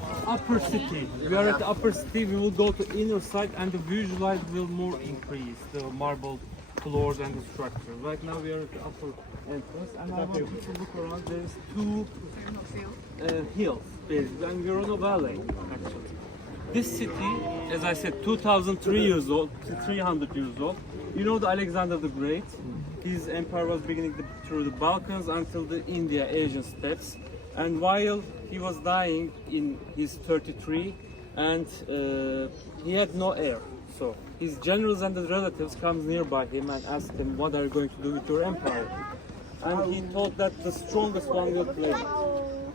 the upper city. We are at the upper city. We will go to inner side, and the visualize will more increase the marble floors and the structure. Right now we are at the upper entrance, and I want you to look around. There is two hills, basically, and we are on a valley actually. This city, as I said, 2,003 years old, 300 years old. You know the Alexander the Great. His empire was beginning through the Balkans until the India-Asian steppes. And while he was dying in his 33, and he had no heir. So his generals and the relatives comes nearby him and ask him, what are you going to do with your empire? And he thought that the strongest one will claim it.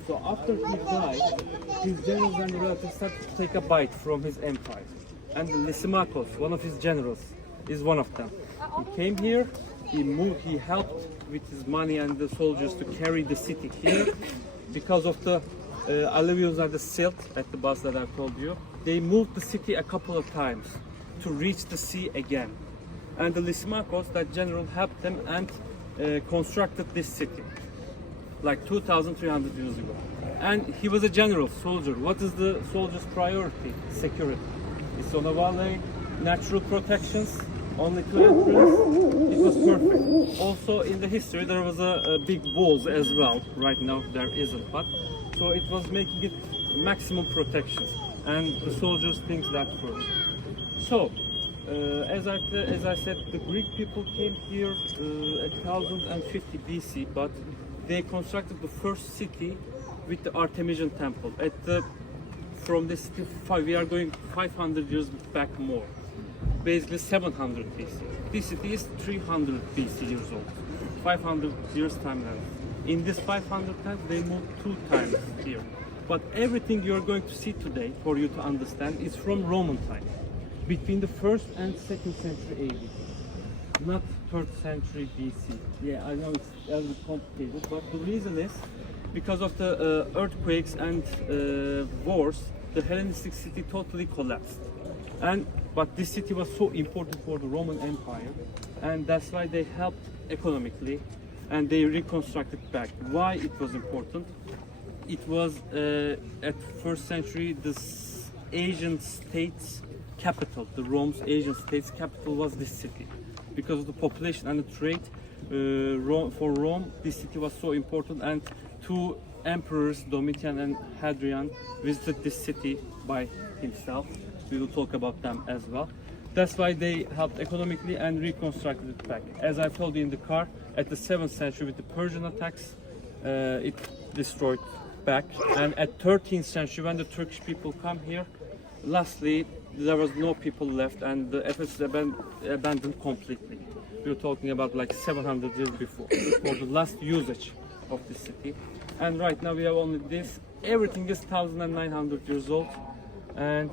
So after he died, his generals and relatives started to take a bite from his empire. And Lysimachus, one of his generals, is one of them. He came here, he helped with his money and the soldiers to carry the city here. Because of the alluvions and the silt at the bus that I told you, they moved the city a couple of times to reach the sea again. And the Lysimachus, that general, helped them and constructed this city, like 2,300 years ago. And he was a general, soldier. What is the soldier's priority? Security. It's on a valley, natural protections, only two entrances. It was perfect. Also in the history there was a big walls as well. Right now there isn't, but so it was making it maximum protection, and the soldiers think that first. So as I said, the Greek people came here at 1050 BC, but they constructed the first city with the Artemision temple. From this city, we are going 500 years back more. Basically 700 BC. This city is 300 BC years old. 500 years timeline. In this 500 times, they moved 2 times here. But everything you are going to see today, for you to understand, is from Roman time. Between the 1st and 2nd century AD. Not 3rd century BC. Yeah, I know it's a little complicated, but the reason is because of the earthquakes and wars, the Hellenistic city totally collapsed. But this city was so important for the Roman Empire, and that's why they helped economically, and they reconstructed back. Why it was important? It was at 1st century the Asian states capital, the Rome's Asian states capital was this city. Because of the population and the trade, for Rome, this city was so important, and 2 emperors, Domitian and Hadrian, visited this city by himself. We will talk about them as well. That's why they helped economically and reconstructed it back. As I told you in the car, at the 7th century with the Persian attacks, it destroyed back. And at 13th century, when the Turkish people come here, lastly, there was no people left, and the Ephesus abandoned completely. We were talking about like 700 years before, for the last usage of the city. And right now we have only this. Everything is 1,900 years old. And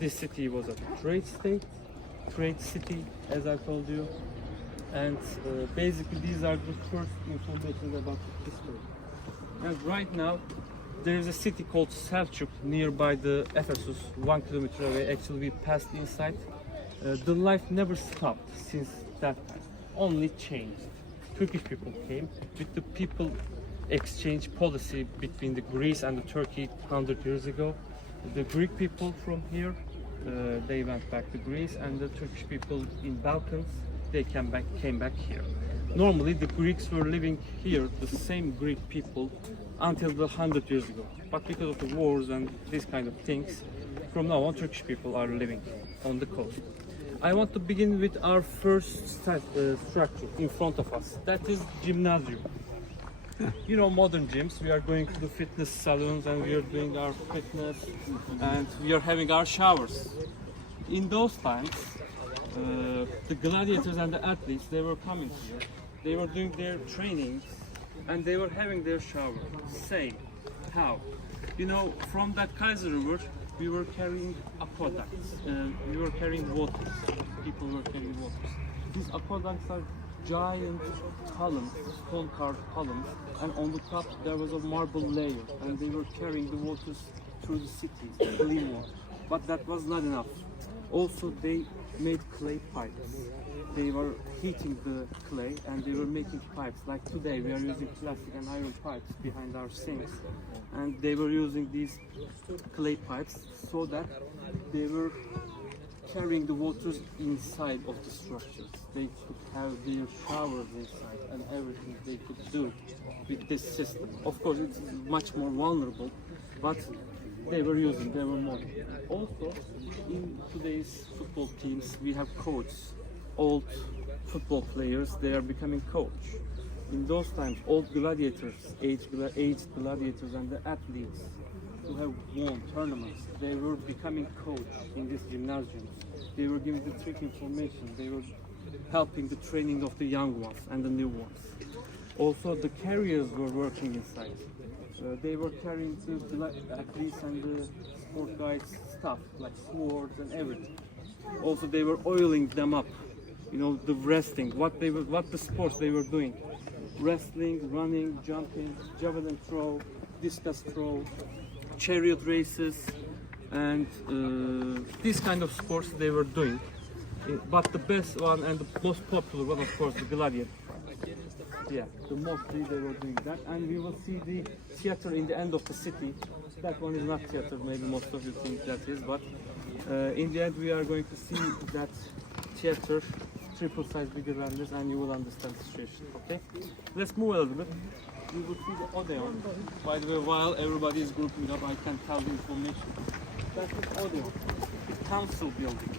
this city was a trade city, as I told you. And basically these are the first information about history. And right now there is a city called Selçuk nearby the Ephesus, 1 kilometer away. Actually we passed inside. The life never stopped since that time, only changed. Turkish people came with the people exchange policy between the Greece and the Turkey 100 years ago. The Greek people from here, they went back to Greece, and the Turkish people in Balkans, they came back here. Normally the Greeks were living here, the same Greek people, until the 100 years ago. But because of the wars and these kind of things, from now on Turkish people are living on the coast. I want to begin with our first structure in front of us. That is gymnasium. You know, modern gyms, we are going to the fitness salons and we are doing our fitness and we are having our showers. In those times, the gladiators and the athletes, they were coming here, they were doing their trainings and they were having their shower. Same. How? You know, from that Kaiser River, we were carrying aqueducts, we were carrying waters, people were carrying waters. These aqueducts are giant columns, stone-carved columns, and on the top there was a marble layer, and they were carrying the waters through the cities, clean water. But that was not enough. Also, they made clay pipes. they were heating the clay and they were making pipes. Like today we are using plastic and iron pipes behind our sinks, and they were using these clay pipes so that they were carrying the waters inside of the structures. They could have their showers inside and everything they could do with this system. Of course, it's much more vulnerable, but they were modern. Also, in today's football teams, we have coaches, old football players, they are becoming coach. In those times, old gladiators, aged gladiators and the athletes who have won tournaments, they were becoming coach in these gymnasiums. They were giving the trick information, they were helping the training of the young ones and the new ones. Also, the carriers were working inside. They were carrying the athletes and the sport guides stuff like swords and everything. Also, they were oiling them up. You know, the wrestling, what the sports they were doing: wrestling, running, jumping, javelin throw, discus throw, chariot races, and these kind of sports they were doing. But the best one and the most popular one, of course, the gladiator. Yeah, mostly they were doing that, and we will see the theater in the end of the city. That one is not theater, maybe most of you think that is, but in the end we are going to see that theater triple size bigger than this, and you will understand the situation. Okay, let's move a little bit. We will see the Odeon. By the way, while everybody is grouping up, I can tell the information. That is Odeon, the council building.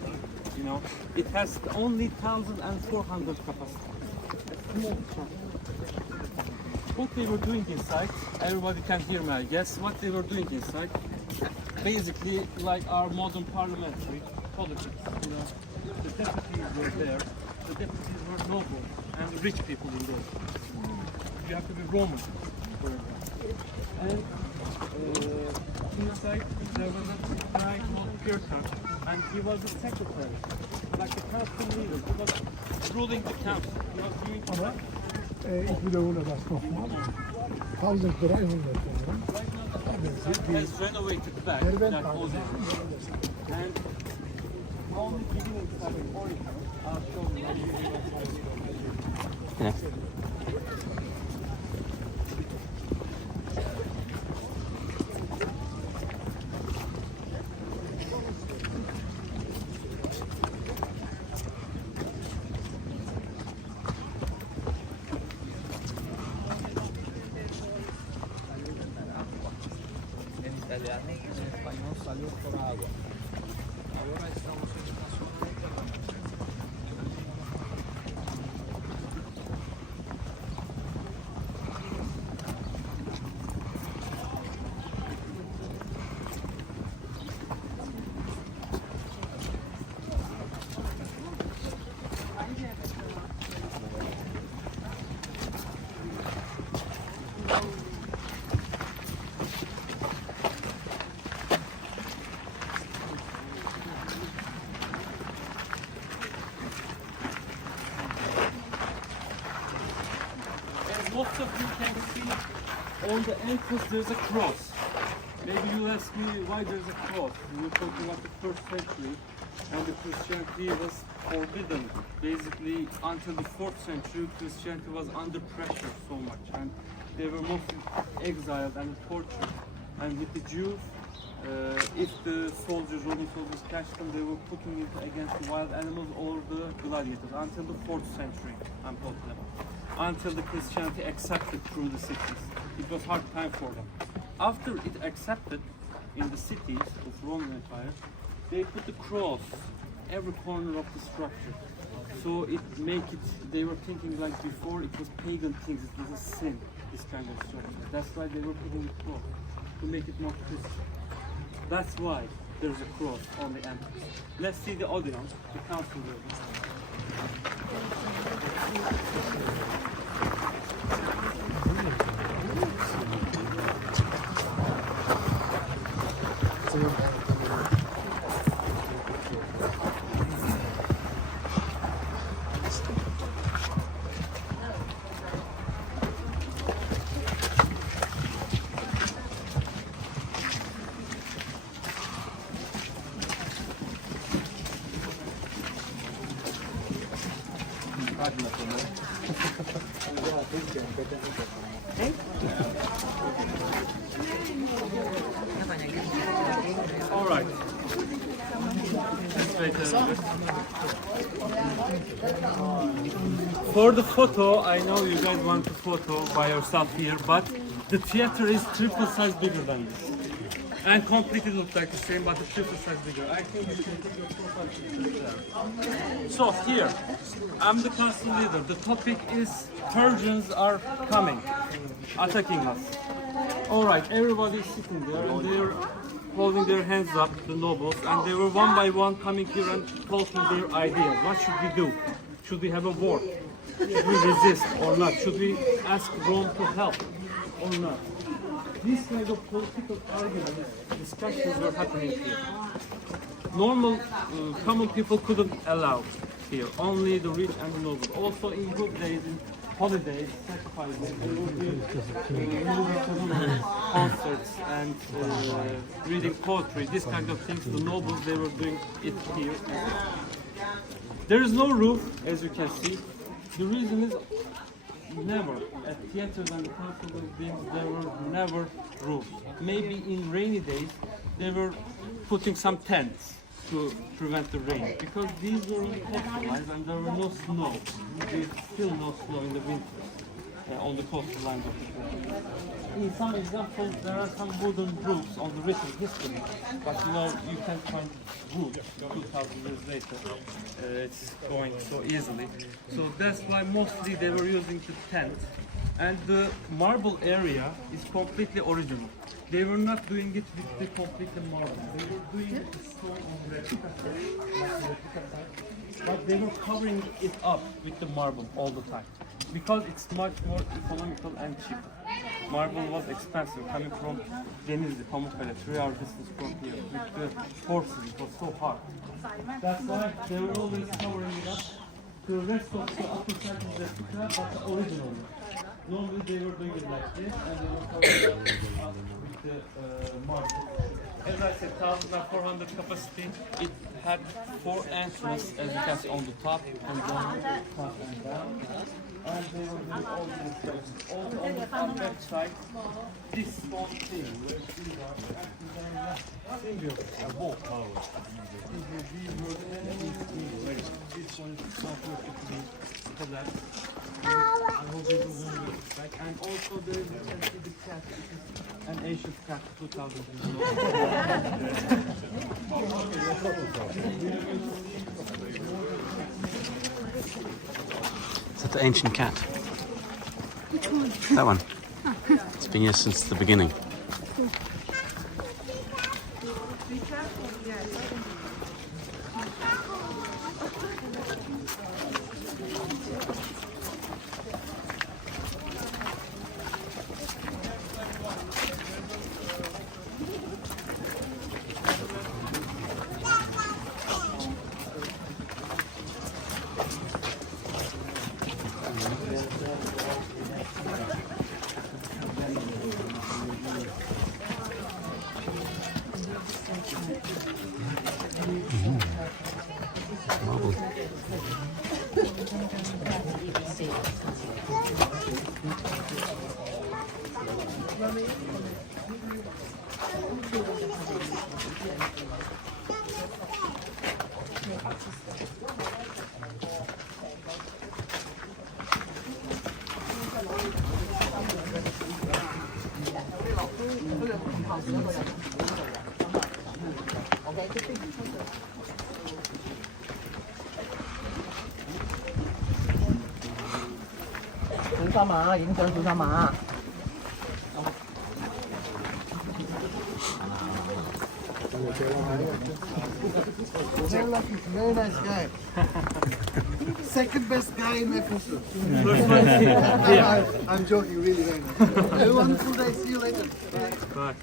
You know, it has only 1,400 capacity. A small chunk. What they were doing inside, everybody can hear me, I guess. What they were doing inside, basically like our modern parliamentary politics. You know, the deputies were there. The deputies were noble and rich people in those. You have to be Roman for example. And inside there was a guy called Pierre, and he was the secretary, like the council leader. He was ruling the council. He was doing what? Ik bedoel dat nogmaals. 1300 euro. Has renovated back that Odeon. And only beginning having origin are shown like italiano, en español salió por agua. Ahora estamos en una zona de most of you can see on the entrance there's a cross. Maybe you ask me why there's a cross. We're talking about the first century, and the Christianity was forbidden. Basically, until the 4th century, Christianity was under pressure so much, and they were mostly exiled and tortured. And with the Jews, if the Roman soldiers catch them, they were putting it against the wild animals or the gladiators until the 4th century. I'm talking about. Until the Christianity accepted through the cities. It was hard time for them. After it accepted in the cities of Roman Empire, they put the cross every corner of the structure. So they were thinking like before it was pagan things, it was a sin, this kind of structure. That's why they were putting the cross, to make it more Christian. That's why there's a cross on the entrance. Let's see the Odeon, the council building. All right. Just wait a little bit. For the photo, I know you guys want a photo by yourself here, but the theater is triple size bigger than this. And completely look like the same, but the triple size bigger. I think you can take your profile. So here, I'm the council leader. The topic is Persians are coming, attacking us. All right, everybody is sitting there and they're holding their hands up, the nobles, and they were one by one coming here and talking their ideas. What should we do? Should we have a war? Should we resist or not? Should we ask Rome to help or not? These kind of political arguments, discussions were happening here. Normal, common people couldn't allow here. Only the rich and the noble. Also in good days, in holidays, sacrifices, there would be concerts and reading poetry, this kind of things. The nobles, they were doing it here. There is no roof, as you can see. The reason is never at theaters and council buildings there were never roofs. Maybe in rainy days they were putting some tents to prevent the rain because these were coastal lines and there were no snow. There's still no snow in the winter on the coastal lines of the country. In some examples there are some wooden roofs on the written history, but you can't find wood 2,000 years later. It's going so easily. So that's why mostly they were using the tent. And the marble area is completely original. They were not doing it with the complete marble. They were doing it with stone on replica side, but they were covering it up with the marble all the time because it's much more economical and cheaper. Marble was expensive coming from Denizli, Pamukkale, 3-hour distance from here. With the horses, it was so hard. That's why they were always covering it up. The rest of the upper side is replica, but the original. Normally they were doing it like this, and they were covering it up with the marble. As I said, 1,400 capacity. It had 4 entrances, as you can see on the top and down, top and down. And they were doing all these things. Also on the back side, this stone thing, where these are actually a wall. This one is not working to be collapsed. I hope it will work back. And also there is, you can see the cat. It is an ancient cat, 2,000 years Is that the ancient cat? Which one? That one. It's been here since the beginning. Marble. Very nice guy. Second best guy in Ephesus. I'm joking, really very nice. Have a wonderful day. See you later. Bye.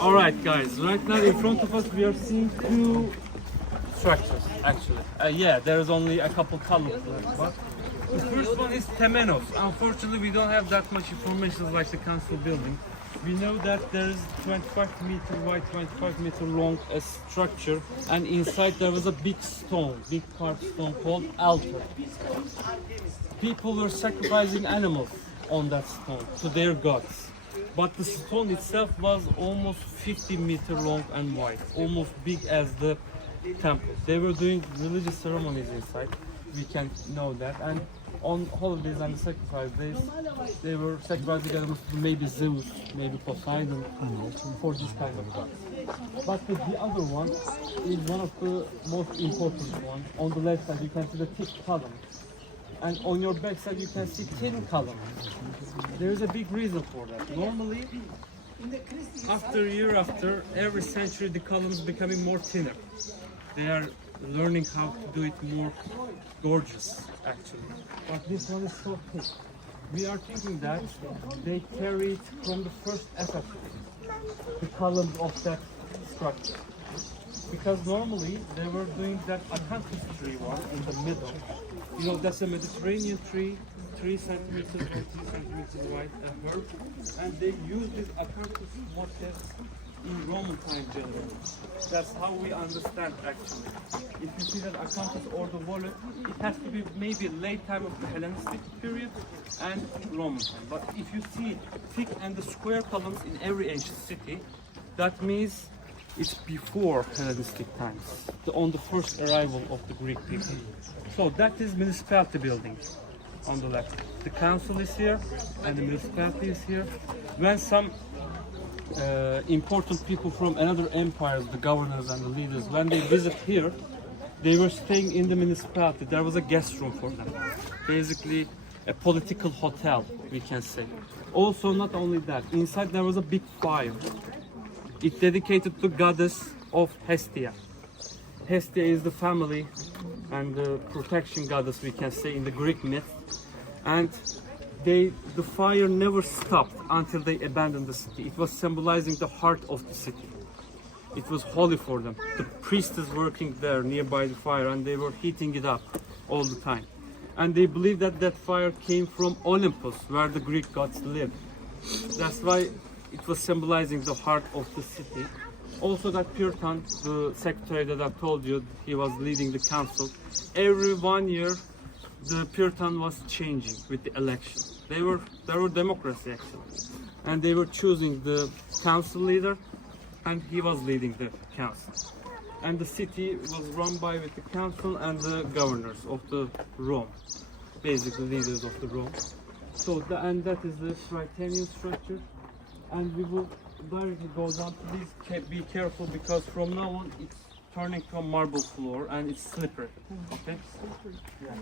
All right, guys. Right now in front of us we are seeing 2 structures. Actually, yeah, there is only a couple colors. But the first one is Temenos. Unfortunately, we don't have that much information like the council building. We know that there is 25 meter wide, 25 meter long a structure, and inside there was a big stone, big carved stone called altar. People were sacrificing animals on that stone to their gods. But the stone itself was almost 50 meters long and wide, almost big as the temple. They were doing religious ceremonies inside, we can know that. And on holidays and the sacrifice days, they were sacrificing animals to maybe Zeus, maybe Poseidon, for this kind of gods. But the other one is one of the most important ones. On the left side, you can see the thick column. And on your back side, you can see thin column. There is a big reason for that. Normally, after every century, the columns becoming more thinner. They are learning how to do it more gorgeous, actually. But this one is so thick. We are thinking that they carried from the first Ephesus the columns of that structure. Because normally they were doing that acanthus tree one in the middle. You know, that's a Mediterranean tree, 3 centimeters or 3 centimeters wide, a herb. And they use this acanthus motifs in Roman time generally. That's how we understand actually. If you see that acanthus or the wallet, it has to be maybe late time of the Hellenistic period and Roman time. But if you see thick and the square columns in every ancient city, that means it's before Hellenistic times, on the first arrival of the Greek people. So that is municipality building on the left. The council is here and the municipality is here. When some important people from another empires, the governors and the leaders, when they visit here, they were staying in the municipality. There was a guest room for them. Basically a political hotel, we can say. Also, not only that, inside there was a big fire. It dedicated to goddess of Hestia. Hestia is the family and the protection goddess, we can say, in the Greek myth. And the fire never stopped until they abandoned the city. It was symbolizing the heart of the city. It was holy for them. The priest is working there nearby the fire and they were heating it up all the time. And they believed that that fire came from Olympus, where the Greek gods lived. That's why it was symbolizing the heart of the city. Also that Puritan, the secretary that I told you, he was leading the council. Every 1 year, the Puritan was changing with the election. They were democracy actually. And they were choosing the council leader and he was leading the council. And the city was run by with the council and the governors of the Rome, basically leaders of the Rome. So and that is the Tritanian structure. And we will directly go down to this. Be careful because from now on it's turning to a marble floor and it's slippery. Okay? Yeah.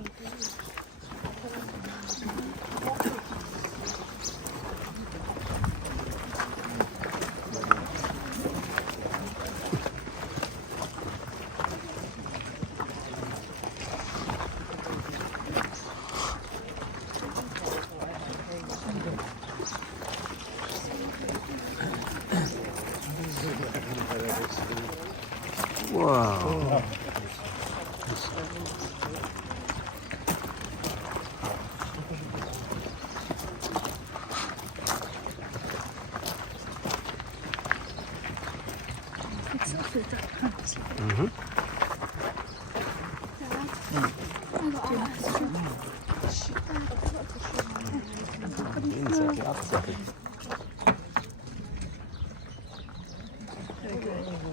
Wow.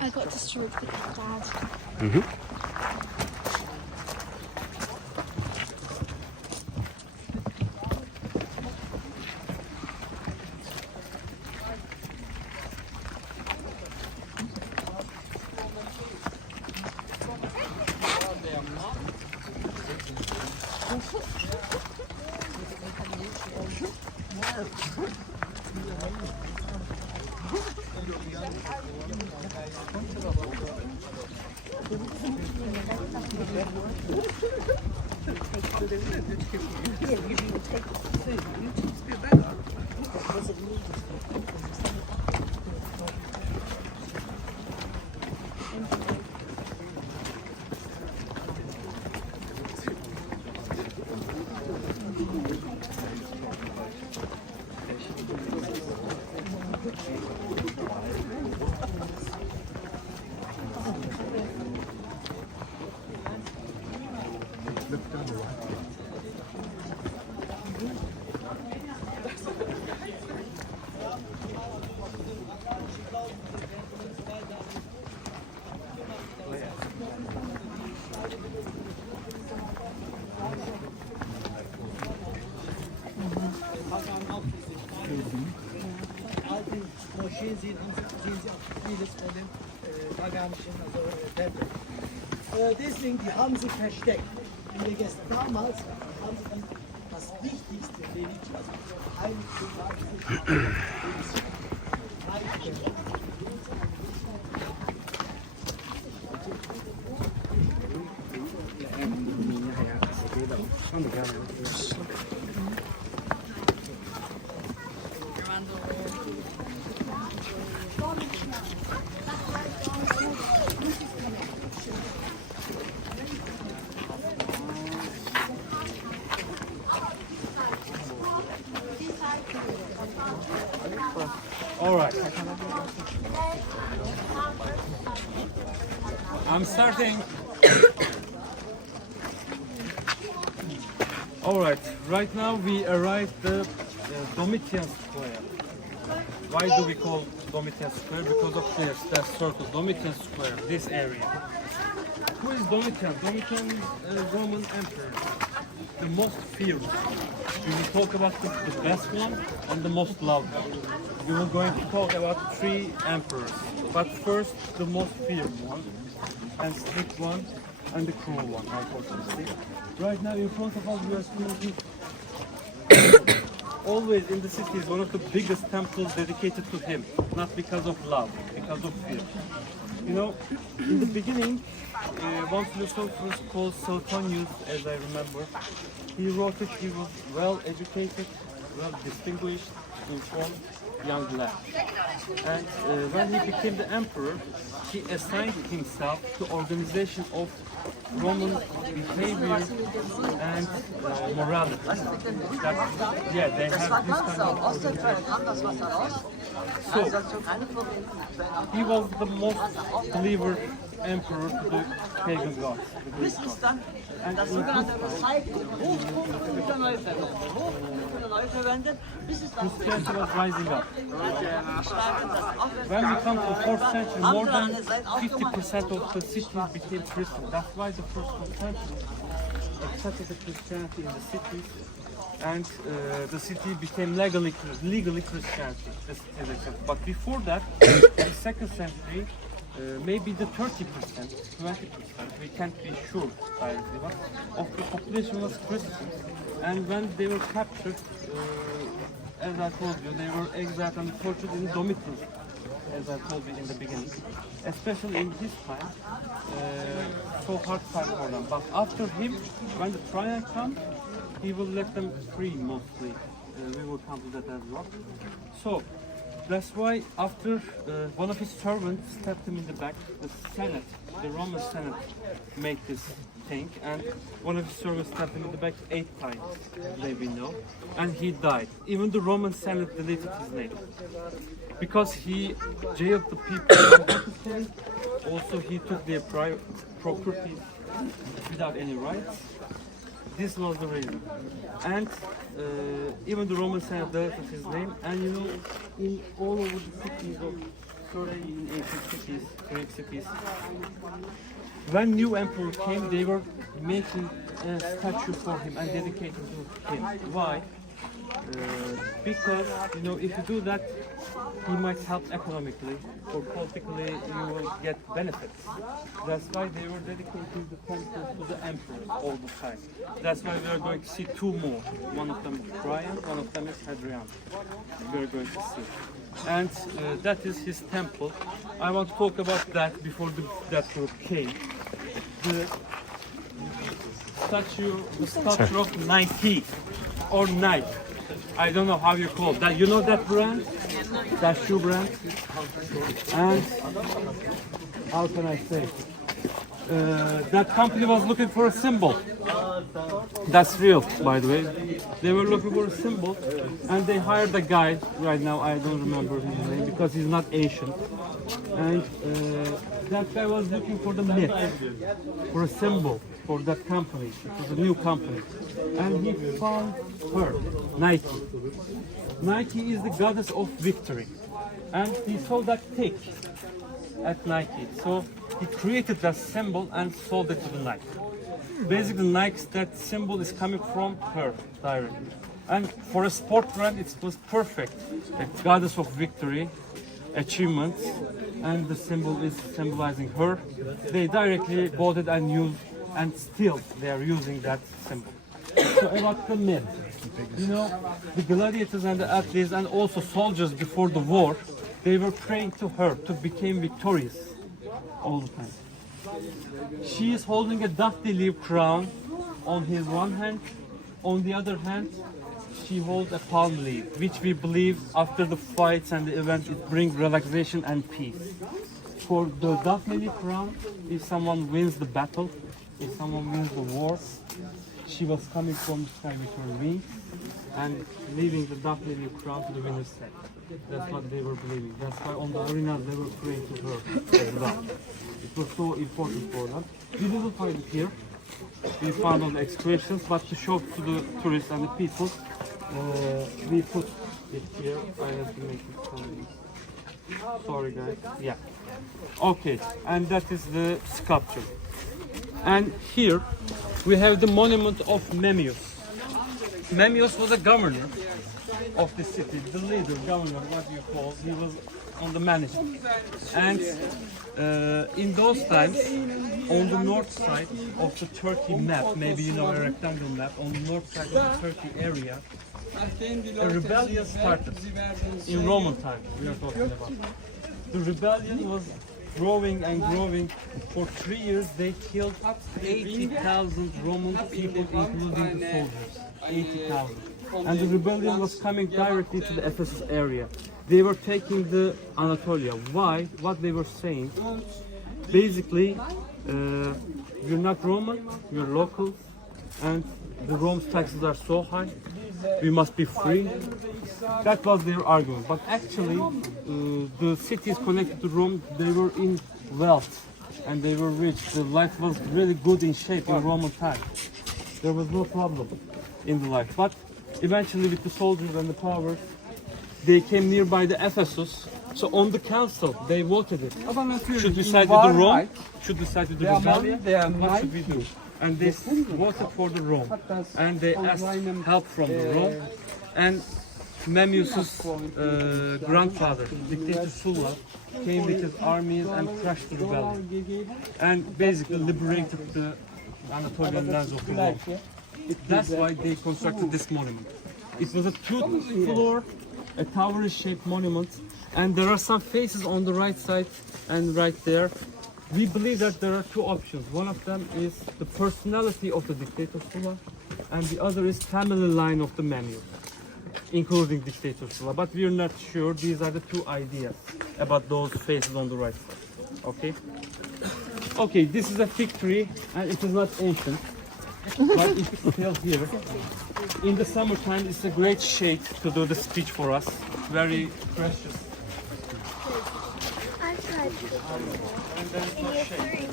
I got destroyed with Dad. die Moscheen sehen Sie auch vieles von dem paganischen, also Tempel. Deswegen, die haben sich versteckt. Damals haben sie das Wichtigste, das Heiligtum, All right. I'm starting. All right. Right now we arrived the Domitian Square. Why do we call Domitian Square? Because of this, that circle, Domitian Square, this area. Who is Domitian? Domitian is a Roman emperor, the most feared. We will talk about the best one and the most loved one. We will going to talk about 3 emperors, but first the most feared one, and strict one, and the cruel one, unfortunately. Right now in front of us we are seeing always in the city is one of the biggest temples dedicated to him, not because of love, because of fear. You know, in the beginning, one philosopher called Suetonius, as I remember, he wrote that he was well educated, well distinguished, informed young lad. And when he became the emperor, he assigned himself to organization of Roman behavior and morality. That, yeah, they have this kind of organization. So, he was the most believer emperor to the pagan gods. The Greek gods. And in this time, Christianity was rising up. When we come to the 4th century, more than 50% of the cities became Christian. That's why the first century accepted the Christianity in the cities, and the city became legally Christianity. The city is accepted. But before that, in the 2nd century, maybe the 30%, 20%, we can't be sure directly, but of the population was Christians. And when they were captured, as I told you, they were exiled and tortured in dormitories, as I told you in the beginning. Especially in his time, so hard time for them. But after him, when the trial comes, he will let them free mostly. We will come to that as well. So, that's why after one of his servants stabbed him in the back, the Senate, the Roman Senate made this thing, and one of his servants stabbed him in the back 8 times, we know, and he died. Even the Roman Senate deleted his name. Because he jailed the people unnecessarily, also he took their property without any rights. This was the reason. And even the Roman Senate deleted his name, and you know, in all over the cities of in ancient cities, Greek cities, when new emperor came, they were making a statue for him and dedicating to him. Why? Because, you know, if you do that, he might help economically or politically, you will get benefits. That's why they were dedicating the temple to the emperor all the time. That's why we are going to see 2 more. One of them is Brian, one of them is Hadrian. We are going to see. And that is his temple. I want to talk about that before that group came. The statue of Nike or Nike. I don't know how you call that. You know that brand? That shoe brand? And how can I say? That company was looking for a symbol. That's real, by the way. They were looking for a symbol, and they hired a guy. Right now, I don't remember his name because he's not Asian. And that guy was looking for the myth, for a symbol for that company. It was a new company, and he found her, Nike. Nike is the goddess of victory, and he saw that tick at Nike. So he created that symbol and sold it to the Nike. Basically, Nike's that symbol is coming from her directly. And for a sport brand, it was perfect. A goddess of victory, achievements, and the symbol is symbolizing her. They directly bought it and used, and still they are using that symbol. So about the myth, you know, the gladiators and the athletes and also soldiers before the war, they were praying to her to become victorious all the time. She is holding a daffy leaf crown on his one hand. On the other hand, she holds a palm leaf, which we believe after the fights and the events it brings relaxation and peace. For the daffy leaf crown, if someone wins the battle, if someone wins the war, she was coming from the sky with her wings and leaving the daffy leaf crown to the winner's side. That's what they were believing. That's why on the arenas they were praying to her as well. It was so important for them. We didn't find it here. We found all the excavations, but to show to the tourists and the people, we put it here. I have to make it for sorry guys. Yeah. Okay, and that is the sculpture. And here we have the monument of Memmius. Memmius was a governor of the city, the leader, governor, what you call. He was on the management. And in those times, on the north side of the Turkey map, maybe you know a rectangle map, on the north side of the Turkey area, a rebellion started in Roman times. We are talking about. The rebellion was growing and growing. For 3 years, they killed 80,000 Roman people, including the soldiers. 80,000. And the rebellion was coming directly to the Ephesus area. They were taking the Anatolia. Why? What they were saying? Basically, you're not Roman, you're local, and the Rome's taxes are so high. We must be free. That was their argument. But actually, the cities connected to Rome, they were in wealth and they were rich. The life was really good in shape in Roman times. There was no problem in the life. But eventually, with the soldiers and the powers, they came nearby the Ephesus. So on the council, they voted it. Should we side with the Rome? Should we side with the rebellion? What should we do? And they voted for the Rome. And they asked help from the Rome. And Memmius's grandfather, dictator Sulla, came with his armies and crushed the rebellion. And basically liberated the Anatolian lands of the Rome. That's why they constructed this monument. It was a 2-floor, a tower-shaped monument, and there are some faces on the right side and right there. We believe that there are two options. One of them is the personality of the dictator Sulla, and the other is family line of the Memmius, including dictator Sulla. But we are not sure. These are the two ideas about those faces on the right side. Okay. Okay. This is a fig tree, and it is not ancient. But it's still here. In the summertime, it's a great shade to do the speech for us. Very precious. I tried to. And there is no shade.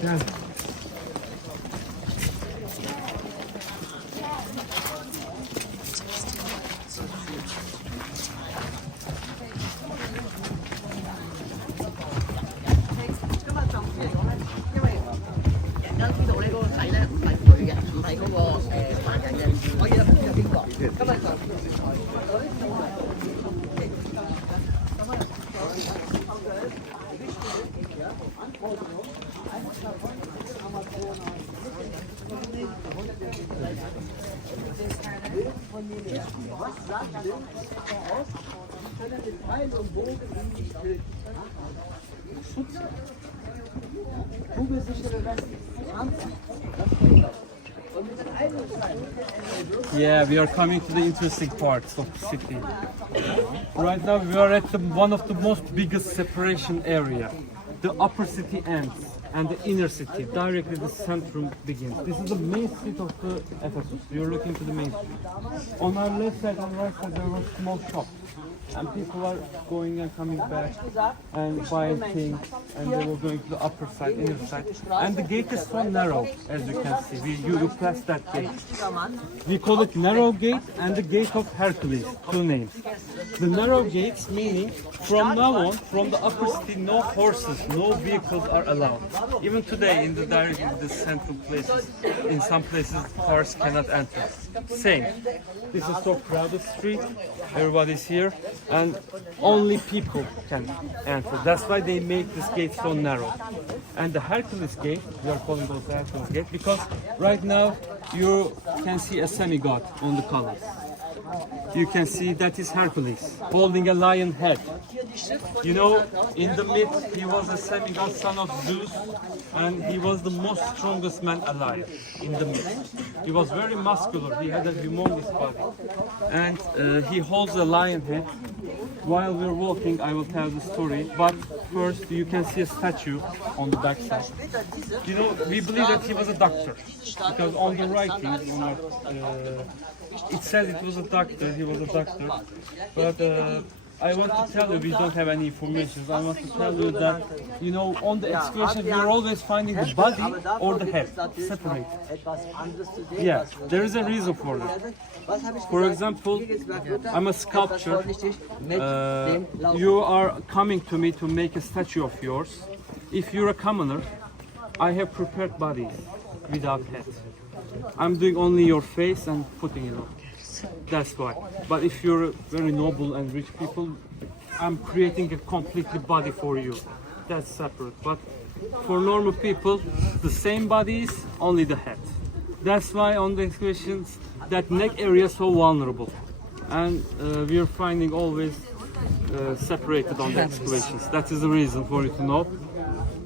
Yeah. Yeah, we are coming to the interesting parts of the city. Right now we are at one of the most biggest separation area, the upper city ends. and the inner city. Directly the centrum begins. This is the main street of the Ephesus. You're looking to the main street. On our left side and right side there were small shops. And people are going and coming back and buying things, and they were going to the upper side, inner side. And the gate is so narrow, as you can see. You pass that gate. We call it narrow gate and the gate of Hercules, two names. The narrow gates meaning from now on, from the upper city, no horses, no vehicles are allowed. Even today, in the central places, in some places, cars cannot enter. Same. This is so crowded street. Everybody's here. And only people can enter. That's why they make this gate so narrow. And the Hercules gate, we are calling those Hercules gate, because right now you can see a semi-god on the colors. You can see that is Hercules holding a lion head. You know, in the myth, he was a semi-god son of Zeus, and he was the most strongest man alive in the myth. He was very muscular, he had a humongous body. And he holds a lion head. While we're walking, I will tell the story, but first you can see a statue on the back side. You know, we believe that he was a doctor, because on the writings, it says it was a doctor, he was a doctor, but I want to tell you, we don't have any information. I want to tell you that, you know, on the excavation we are always finding the body or the head separated. Yeah, there is a reason for that. For example, I'm a sculptor. You are coming to me to make a statue of yours. If you're a commoner, I have prepared bodies without head. I'm doing only your face and putting it on. That's why. But if you're very noble and rich people, I'm creating a completely body for you. That's separate. But for normal people, the same body is only the head. That's why on the excavations, that neck area is so vulnerable. And we are finding always separated on the excavations. That is the reason for you to know.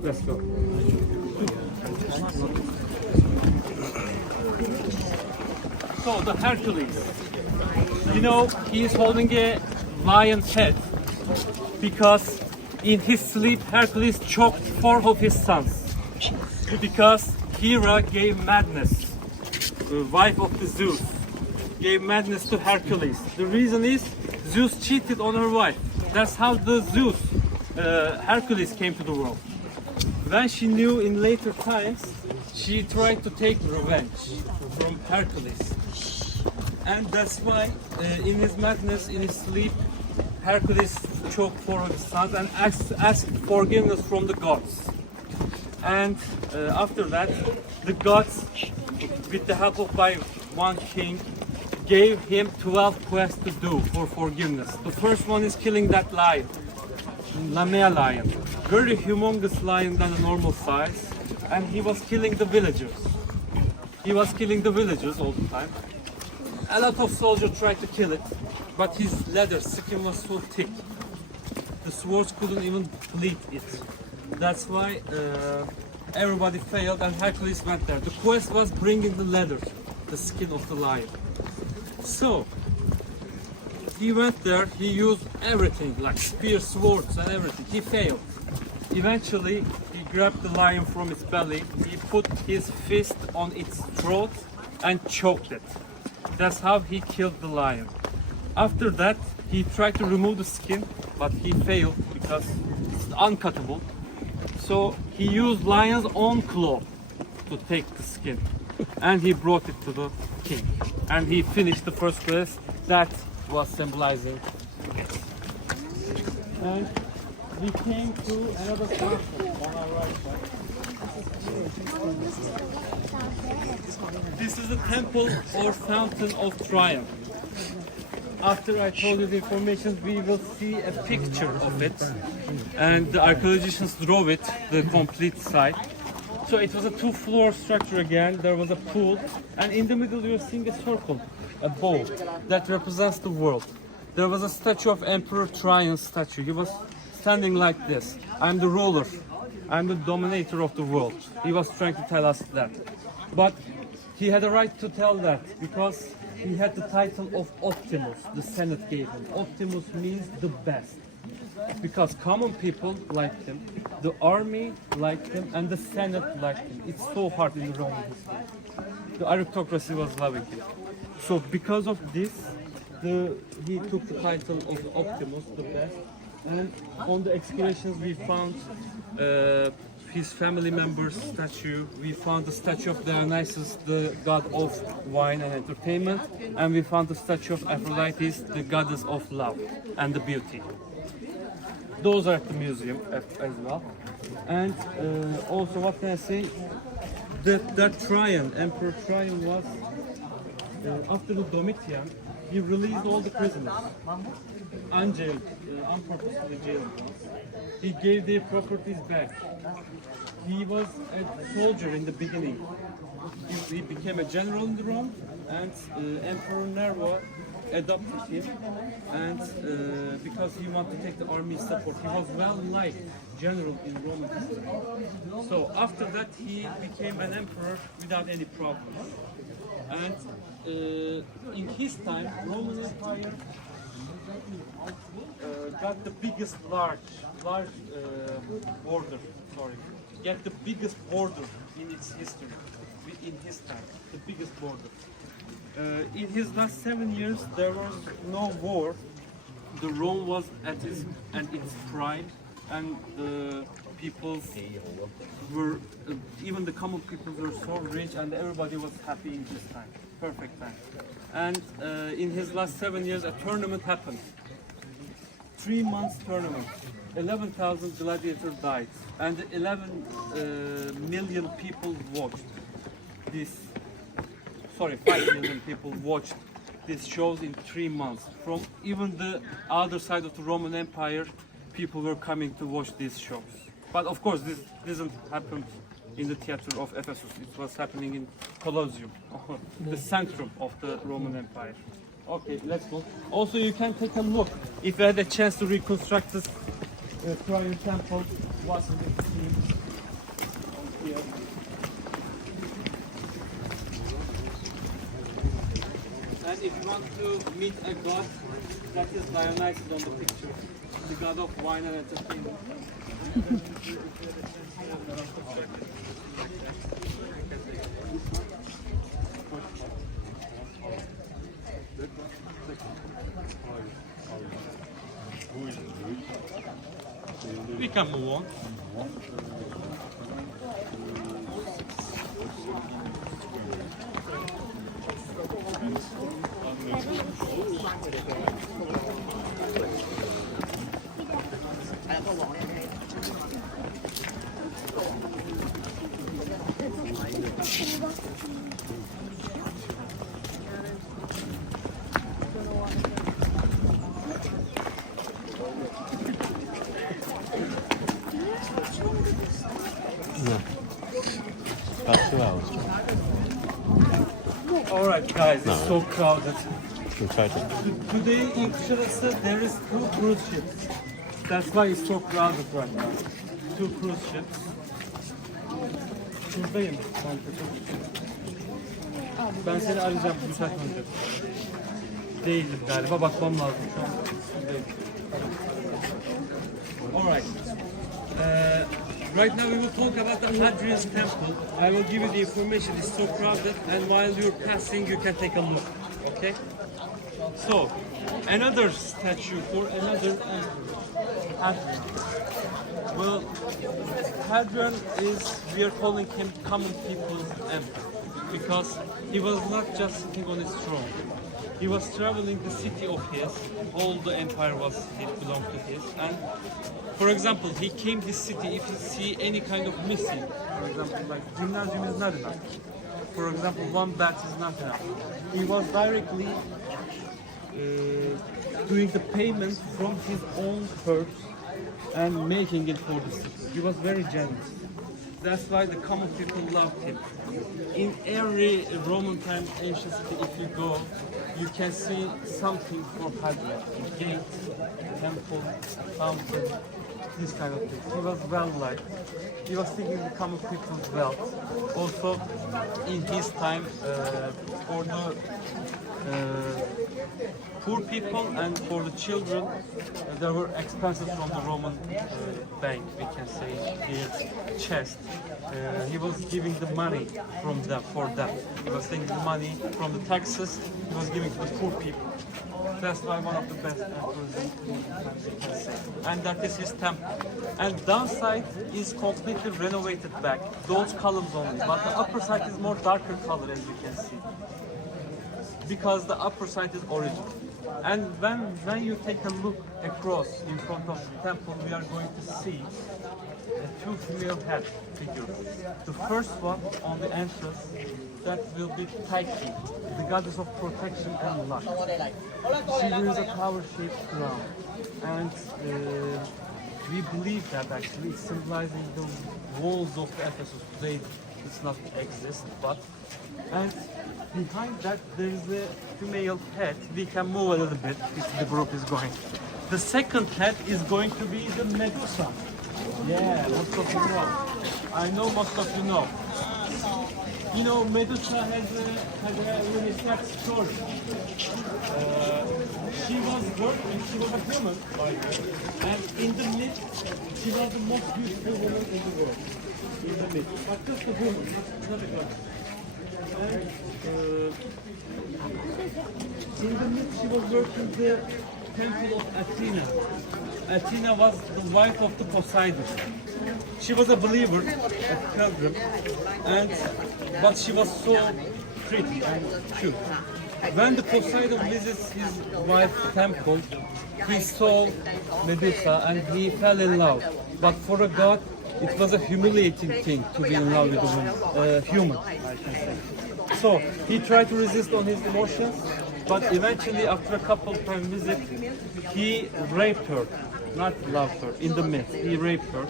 Let's go. So the Hercules, you know, he is holding a lion's head because in his sleep Hercules choked 4 of his sons because Hera gave madness, the wife of the Zeus, gave madness to Hercules. The reason is Zeus cheated on her wife. That's how the Zeus, Hercules came to the world. When she knew in later times, she tried to take revenge from Hercules. And that's why in his madness, in his sleep, Hercules choked 4 of his sons and asked forgiveness from the gods. And after that, the gods, with the help of by one king, gave him 12 quests to do for forgiveness. The first one is killing that lion, Lamia lion, very humongous lion than a normal size, and he was killing the villagers. He was killing the villagers all the time. A lot of soldiers tried to kill it, but his leather skin was so thick, the swords couldn't even bleed it. That's why everybody failed and Hercules went there. The quest was bringing the leather, the skin of the lion. So, he went there, he used everything, like spears, swords and everything. He failed. Eventually, he grabbed the lion from its belly, he put his fist on its throat and choked it. That's how he killed the lion. After that, he tried to remove the skin, but he failed because it's uncuttable. So he used lion's own claw to take the skin, and he brought it to the king. And he finished the first quest that was symbolizing it. And we came to another fountain on our right side. This is a temple or fountain of triumph. After I told you the information, we will see a picture of it, and the archaeologists drove it, the complete site. So it was a 2-floor structure again, there was a pool, and in the middle you're seeing a circle, a bowl, that represents the world. There was a statue of Emperor Trajan's statue. He was standing like this. I'm the ruler, I'm the dominator of the world. He was trying to tell us that. But he had a right to tell that because he had the title of Optimus, the Senate gave him. Optimus means the best. Because common people like him, the army liked him and the Senate liked him. It's so hard in the Roman history. The aristocracy was loving him. So because of this, he took the title of Optimus, the best. And on the excavations we found his family members' statue. We found the statue of Dionysus, the god of wine and entertainment, and we found the statue of Aphrodite, the goddess of love and the beauty. Those are at the museum as well. And also, what can I say? That Trajan, Emperor Trajan was, after the Domitian, he released all the prisoners, unjailed, unpurposefully jailed ones. He gave their properties back. He was a soldier in the beginning. He became a general in the Rome, and Emperor Nerva adopted him, and because he wanted to take the army support, he was well liked general in Roman history. So after that, he became an emperor without any problems. And in his time, Roman Empire got the biggest border. Sorry, get the biggest border in its history. In his time, the biggest border. In his last 7 years, there was no war. The Rome was at its prime, and the people were, even the common people were so rich, and everybody was happy in his time, perfect time. And in his last 7 years, a tournament happened. 3 months tournament. 11,000 gladiators died, and 11 million people watched this. Sorry, 5 million people watched these shows in 3 months. From even the other side of the Roman Empire, people were coming to watch these shows. But of course, this didn't happen in the theater of Ephesus. It was happening in Colosseum, the centrum of the Roman Empire. Okay, let's go. Also, you can take a look. If you had a chance to reconstruct this Trajan temple, what's in the scene here. And if you want to meet a god, that is Dionysus on the picture, the god of wine and entertainment. We can move on. About 2 hours. All right, guys, it's so crowded. We'll try to. Today in Kuşadası there is 2 cruise ships. That's why it's so crowded right now. 2 cruise ships. Şuradayım. Ben seni arayacağım müsait olunca. Değildim galiba, bakmam lazım şu an. Şuradayım. Alright. Right now we will talk about the Hadrian's temple. I will give you the information. It's so crowded, and while you're passing, you can take a look. Okay? So, another statue for another emperor, Hadrian. Well, Hadrian is, we are calling him common people's emperor, because he was not just sitting on his throne. He was traveling the city of his, all the empire belonged to his, and for example, he came this city, if you see any kind of missing, for example, like gymnasium is not enough. For example, one bath is not enough. He was directly doing the payment from his own purse and making it for the city. He was very generous. That's why the common people loved him. In every Roman time, ancient city, if you go, you can see something for Hadrian. Gate, temple, fountain, this kind of thing. He was well liked. He was thinking the common people's wealth. Also, in his time, for the poor people and for the children, there were expenses from the Roman bank, we can say, their chest. He was giving the money from them for them. He was taking the money from the taxes. He was giving to the poor people. That's why one of the best emperors in times, we can say. And that is his temple. And downside is completely renovated back. Those colors only. But the upper side is more darker color, as you can see. Because the upper side is original. And when you take a look across in front of the temple, we are going to see two female head figures. The first one on the entrance, that will be Taiki, the goddess of protection and luck. She wears a flower-shaped crown, and we believe that actually it's symbolizing the walls of Ephesus. Today it's not exist, but and behind that there is a female head. We can move a little bit if the group is going. The second head is going to be the Medusa. Yeah, most of you know. I know most of you know. You know, Medusa has a really sad story. She was working, she was a woman, and in the myth, she was the most beautiful woman in the world. In the myth, but just a woman, not a god. And in the myth, she was working the temple of Athena. Athena was the wife of the Poseidon. She was a believer, a pilgrim, but she was so pretty and cute. When the Poseidon visits his wife's temple, he saw Medusa and he fell in love. But for a god, it was a humiliating thing to be in love with a human, I can say. So he tried to resist on his emotions, but eventually, after a couple of times visit, he raped her, not loved her. In the myth, he raped her.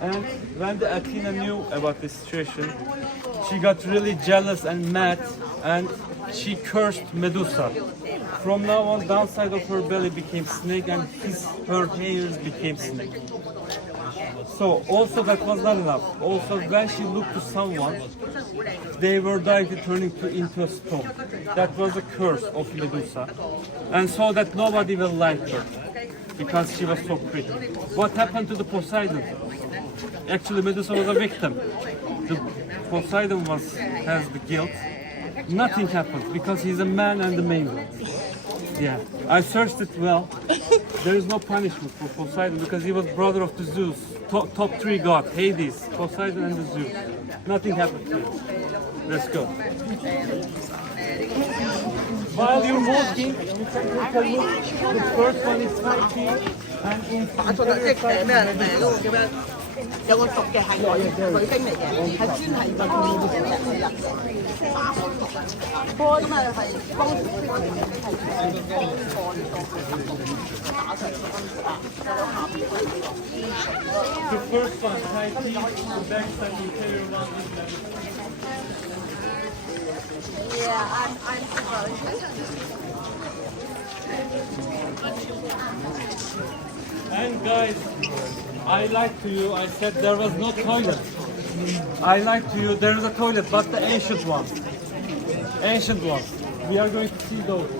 And when the Athena knew about this situation, she got really jealous and mad, and she cursed Medusa. From now on, downside of her belly became snake, and her hairs became snake. So also that was not enough. Also, when she looked to someone, they were directly turning into a stone. That was a curse of Medusa, and so that nobody will like her because she was so pretty. What happened to the Poseidon? Actually, Medusa was a victim. The Poseidon has the guilt. Nothing happened because he's a man and the main god. Yeah, I searched it well. There is no punishment for Poseidon because he was brother of the Zeus. Top three god, Hades, Poseidon and the Zeus. Nothing happened to him. Let's go. While you're walking, you can take a look. The first one is Taiki, and in the 有個熟嘅係水晶嚟嘅，係專係嗰啲係啦，波咁啊係光係打上分有 The first one, Taiki, the back side interior one is Yeah, I'm And guys, I lied to you. I said there was no toilet. I lied to you. There is a toilet, but the ancient one. Ancient one. We are going to see those.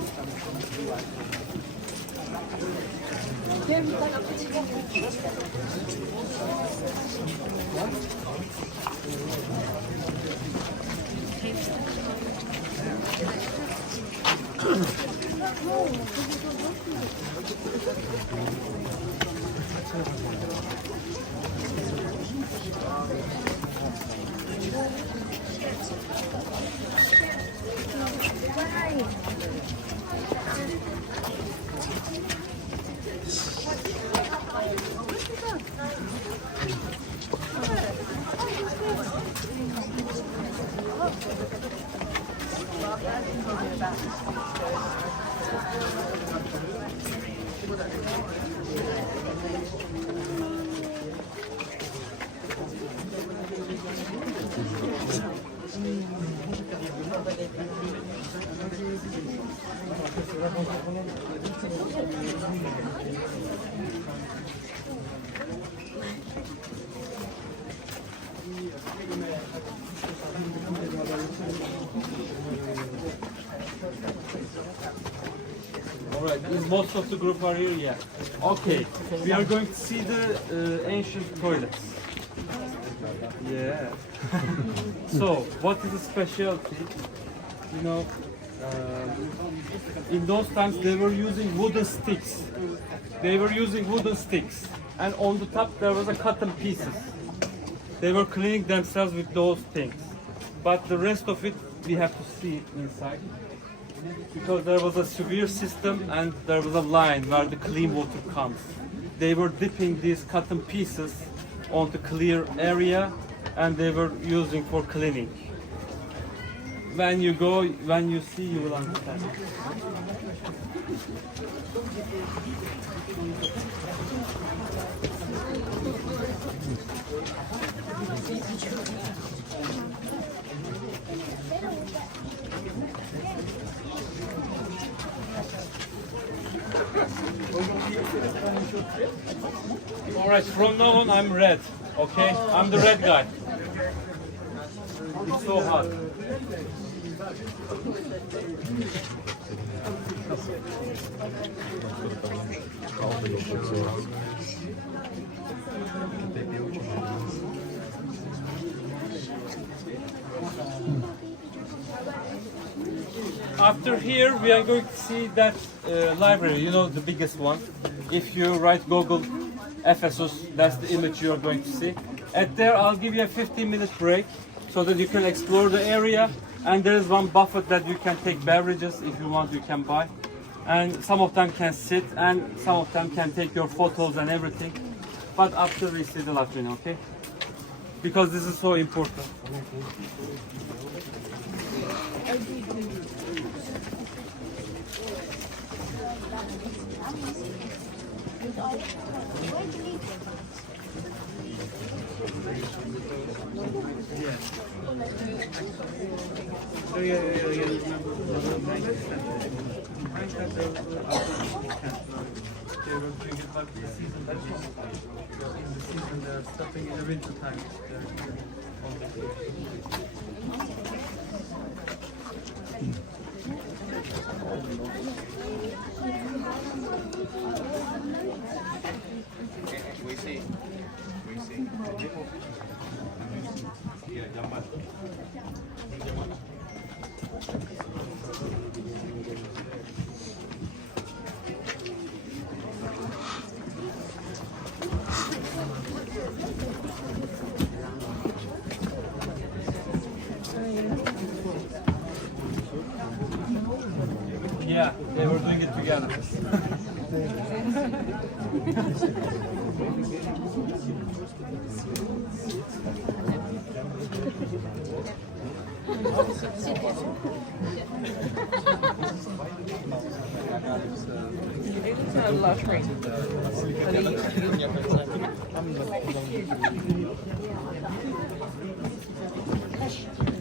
most of the group are here, yeah. Okay, we are going to see the ancient toilets. Yeah. So, what is the specialty? You know, in those times they were using wooden sticks. And on the top there was a cotton pieces. They were cleaning themselves with those things. But the rest of it, we have to see it inside. Because there was a severe system and there was a line where the clean water comes. They were dipping these cotton pieces onto clear area and they were using for cleaning. When you go, when you see, you will understand. Alright, from now on I'm red, okay? I'm the red guy. It's so hot. After here, we are going to see that library, you know, the biggest one. If you write Google Ephesus, that's the image you are going to see. At there, I'll give you a 15-minute break so that you can explore the area. And there is one buffet that you can take beverages if you want, you can buy. And some of them can sit, and some of them can take your photos and everything. But after we see the latrine, okay? Because this is so important. Yeah, they were doing it together.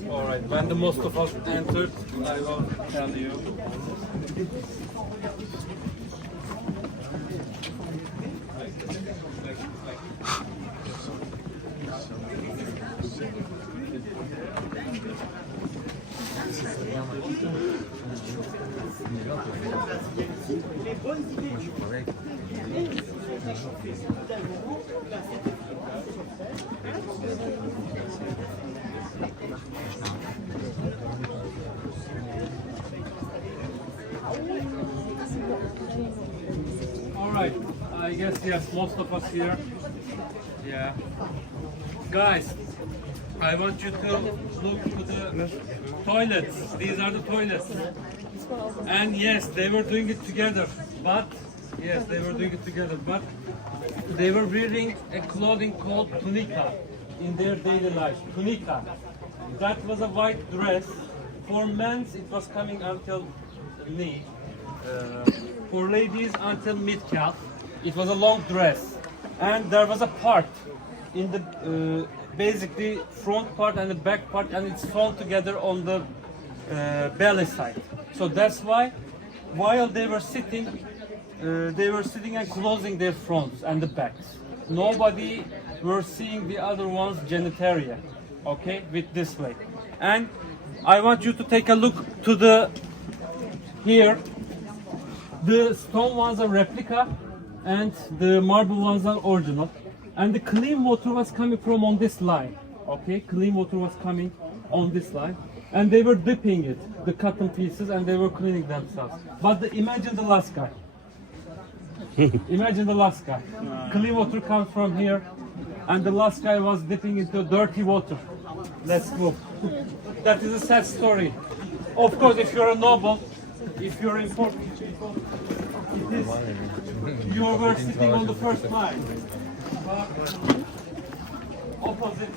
All right, when the most of us entered, I will tell you. All right, I guess yes, most of us here. Yeah. Guys, I want you to look to the toilets. These are the toilets. And yes, they were doing it together. But they were wearing a clothing called tunica in their daily life. Tunica. That was a white dress. For men, it was coming until the knee. For ladies, until mid-calf. It was a long dress. And there was a part in the basically front part and the back part, and it's sewn together on the belly side. So that's why, while they were sitting and closing their fronts and the backs. Nobody were seeing the other one's genitalia, okay, with this way. And I want you to take a look to the here. The stone ones are replica and the marble ones are original. And the clean water was coming from on this line. Okay, clean water was coming on this line. And they were dipping it, the cotton pieces, and they were cleaning themselves. But imagine the last guy. Imagine the last guy. Clean water comes from here, and the last guy was dipping into dirty water. Let's move. That is a sad story. Of course, if you're a noble, if you're important people, it is you were sitting on the first line. But opposite.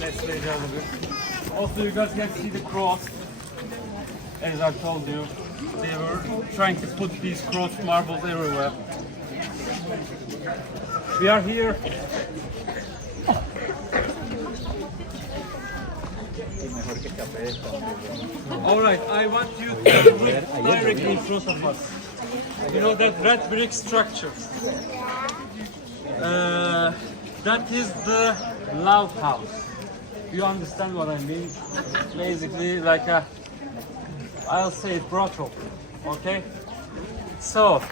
Let's lay down a bit. Also, you guys can see the cross. As I told you, they were trying to put these cross marbles everywhere. We are here. Alright, I want you to look directly in front of us. You know that red brick structure? That is the love house. You understand what I mean? Basically like a, I'll say it, brothel. Okay? So,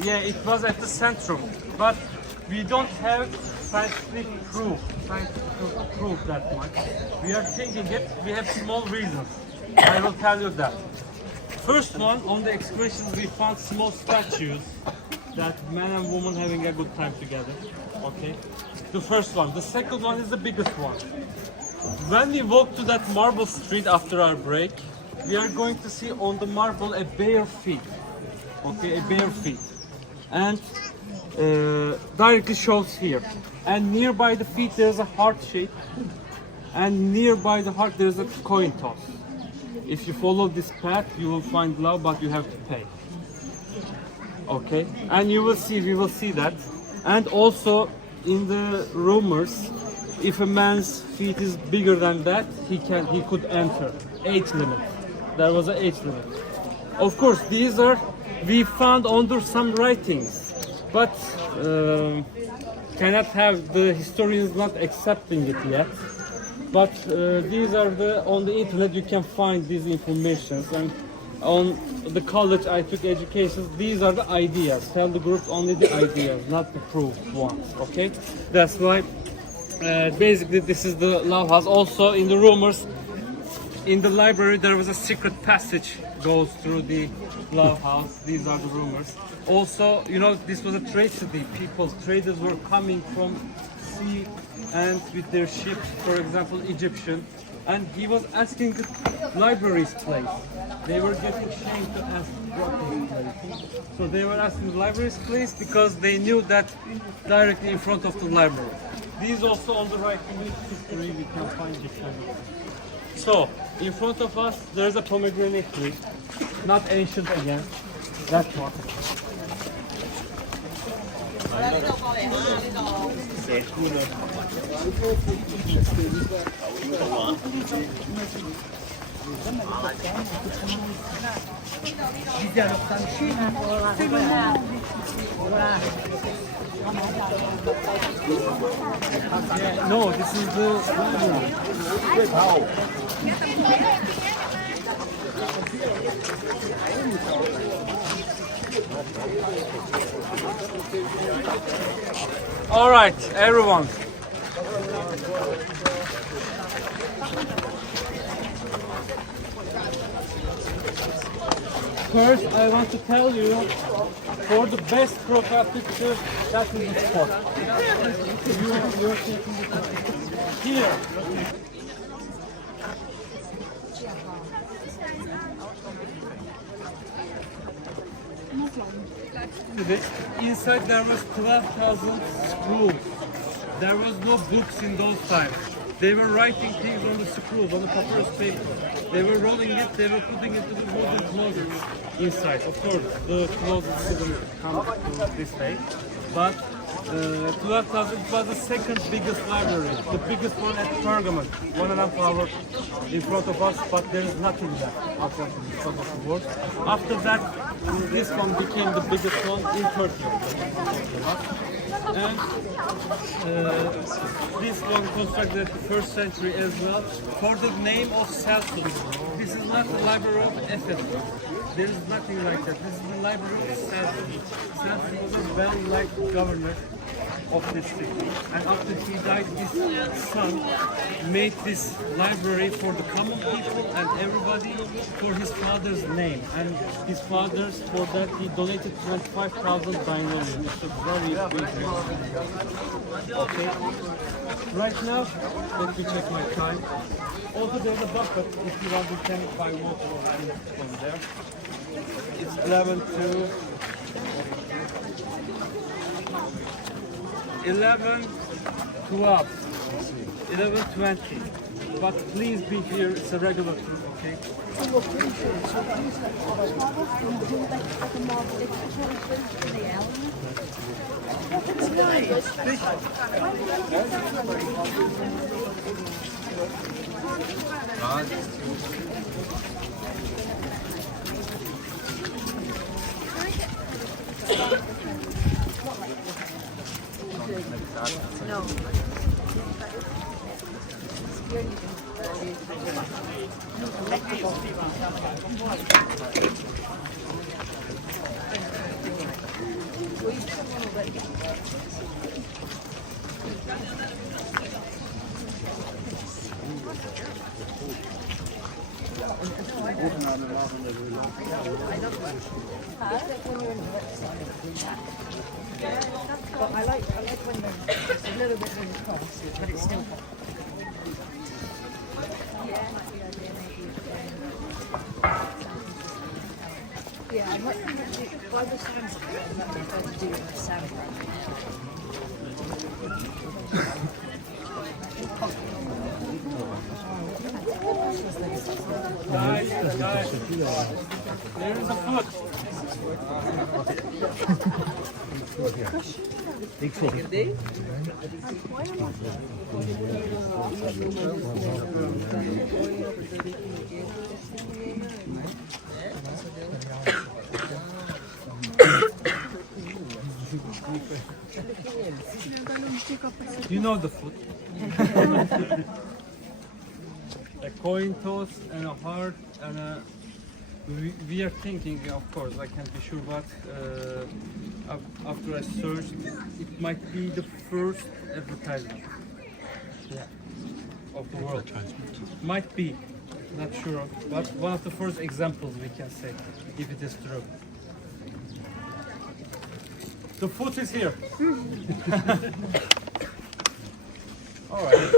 yeah, it was at the centrum, but we don't have scientific proof that much. We are thinking it, we have small reasons. I will tell you that. First one, on the excavations we found small statues that man and woman having a good time together. Okay? The first one. The second one is the biggest one. When we walk to that marble street after our break, we are going to see on the marble a bare feet. Okay, a bare feet. And directly shows here. And nearby the feet there's a heart shape. And nearby the heart there's a coin toss. If you follow this path, you will find love, but you have to pay. Okay, and you will see, we will see that. And also in the rumors, if a man's feet is bigger than that, he could enter. Age limit. There was an age limit. Of course, these are we found under some writings, but cannot have the historians not accepting it yet. But these are on the internet you can find these informations, and on the college I took education. These are the ideas. Tell the group only the ideas, not the proved ones. Okay, that's why basically this is the love house. Also in the rumors, in the library there was a secret passage goes through the love house. These are the rumors. Also, you know, this was a trade city. Traders were coming from sea and with their ships, for example, Egyptian, and he was asking the library's place. They were getting shamed to ask what is place. So they were asking the library's place because they knew that directly in front of the library. These also on the right in this history we can find this kind of thing. So in front of us there's a pomegranate tree, not ancient again. That one. Yeah, no, this is the All right, everyone. First, I want to tell you, for the best profile picture, that is the spot. You're taking the here. Inside there was 12,000 scrolls. There was no books in those times. They were writing things on the scrolls, on the papyrus paper. They were rolling it, they were putting it into the wooden closets inside. Of course, the closets didn't come to this day. But 12,000 was the second biggest library. The biggest one at Pergamon, 1.5 hours in front of us, but there is nothing there, unfortunately, because of the war. After that, this one became the biggest one in Turkey. And this one constructed at the 1st century as well, for the name of Celsus. This is not the library of Ephesus. There is nothing like that. This is the library of Celsus. Celsus was a well-liked governor of this city. And after he died, his son made this library for the common people and everybody for his father's name. And his father, for that, he donated 25,000 dinars. It's a very big thing. Okay. Right now, let me check my time. Also, there's a bucket. If you want, you can buy water or things from there. It's 11 to 11:12, 11:20. But please be here. It's a regular thing, okay? But I like when it's a little bit really cross, but it's still hot. Yeah, I'm like, by the sounds of it, I'm prefer to do the sound. Guys, there is a foot. You know the foot. A coin toss and a heart and a. We are thinking, of course, I can't be sure, but after I searched, it might be the first advertisement of the world. Might be, not sure, but one of the first examples we can say, if it is true. The foot is here. All right.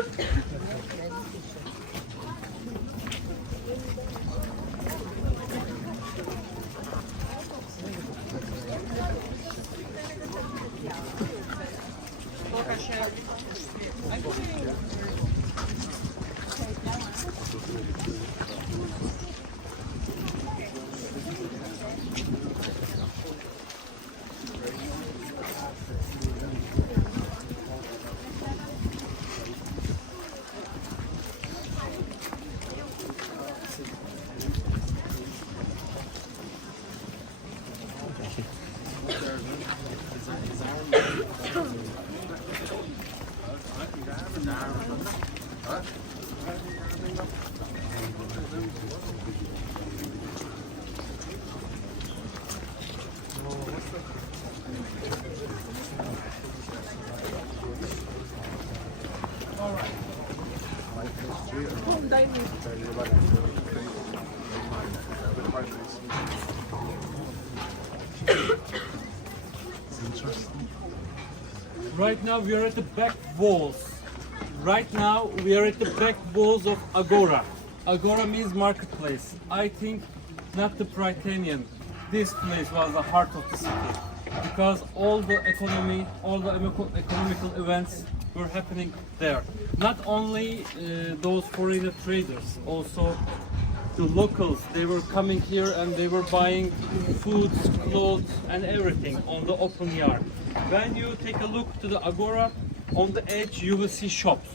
Right now we are at the back walls. Right now we are at the back walls of Agora. Agora means marketplace. I think not the Prytanean. This place was the heart of the city because all the economy, all the economical events were happening there. Not only those foreigner traders, also the locals, they were coming here and they were buying foods, clothes and everything on the open yard. When you take a look to the Agora, on the edge you will see shops,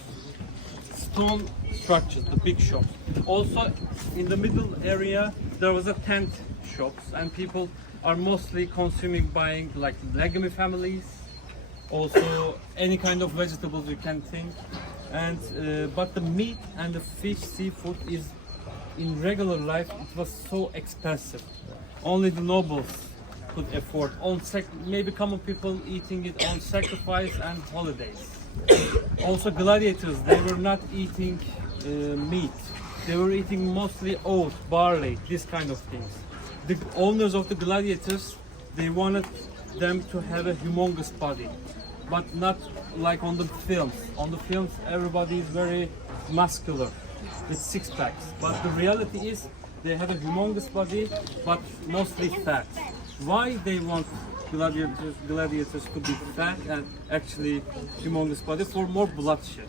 stone structures, the big shops. Also in the middle area there was a tent shops and people are mostly consuming, buying like legume families, also any kind of vegetables you can think. And but the meat and the fish, seafood is in regular life it was so expensive. Only the nobles could afford. Maybe common people eating it on sacrifice and holidays. Also gladiators, they were not eating meat. They were eating mostly oat, barley, this kind of things. The owners of the gladiators, they wanted them to have a humongous body, but not like on the films. On the films, everybody is very muscular with six packs, but the reality is they have a humongous body, but mostly fat. Why they want gladiators to be fat and actually humongous body? For more bloodshed.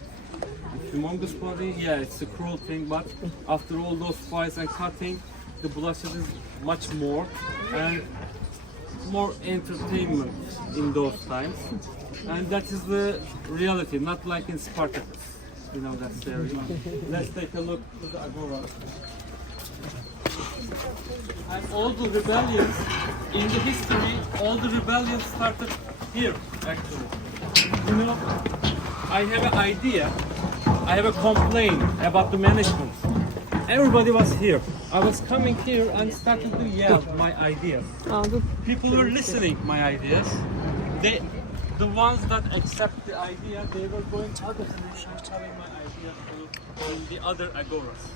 Humongous body, yeah, it's a cruel thing, but after all those fights and cutting, the bloodshed is much more and more entertainment in those times. And that is the reality, not like in Spartacus. You know that theory. Let's take a look to the Agora. And all the rebellions in the history, all the rebellions started here actually. You know, I have an idea, I have a complaint about the management. Everybody was here. I was coming here and started to yell my ideas. People were listening my ideas. The ones that accept the idea, they were going other places and telling my ideas in the other agoras.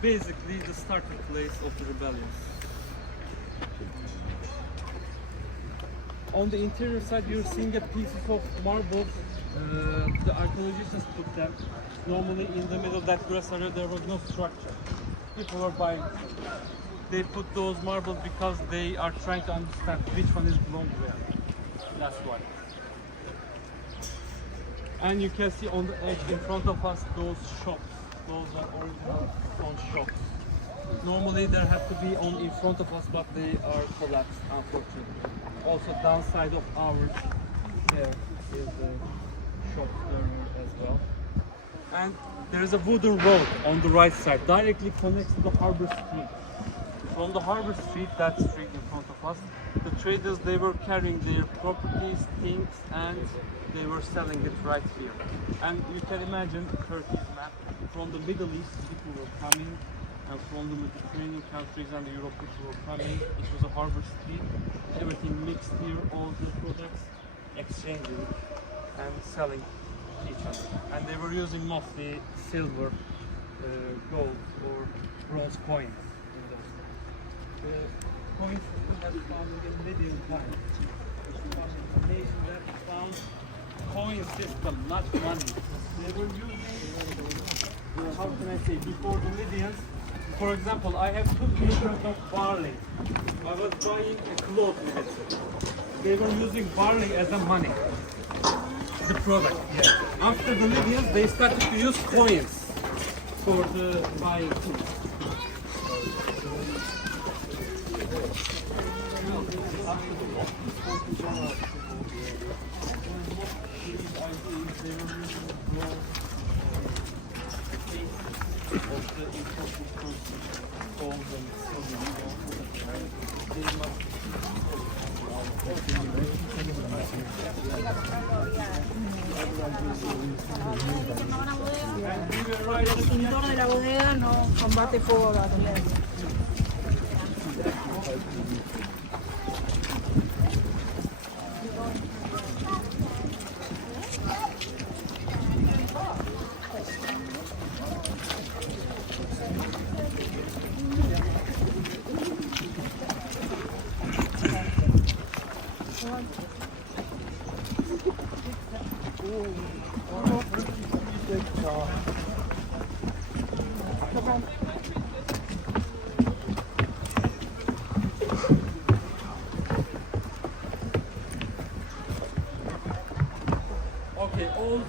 Basically the starting place of the rebellion. On the interior side you're seeing a pieces of marble. The archaeologists put them. Normally in the middle of that grass area there was no structure. People were buying. They put those marbles because they are trying to understand which one is belong where. That's why. And you can see on the edge in front of us those shops. Those are original stone shops. Normally there had to be on in front of us, but they are collapsed, unfortunately. Also downside of ours, there is the shop there as well. And there is a wooden road on the right side, directly connects to the harbor street. From the harbor street, that street in front of us, the traders, they were carrying their properties, things, and they were selling it right here. And you can imagine Turkey's map. From the Middle East, people were coming, and from the Mediterranean countries and the Europe, people were coming. It was a harbor street. Everything mixed here, all the products exchanging and selling each other. And they were using mostly silver, gold, or bronze coins. The coins we have found in Lydian times. A nation that found coin system, not money. They were using, how can I say, before the Lydians. For example, I have 2 kilograms of barley. I was buying a cloth with it. They were using barley as a money. The product. After the Lydians, they started to use coins for the buying food. El pintor de la bodega no combate fuego a la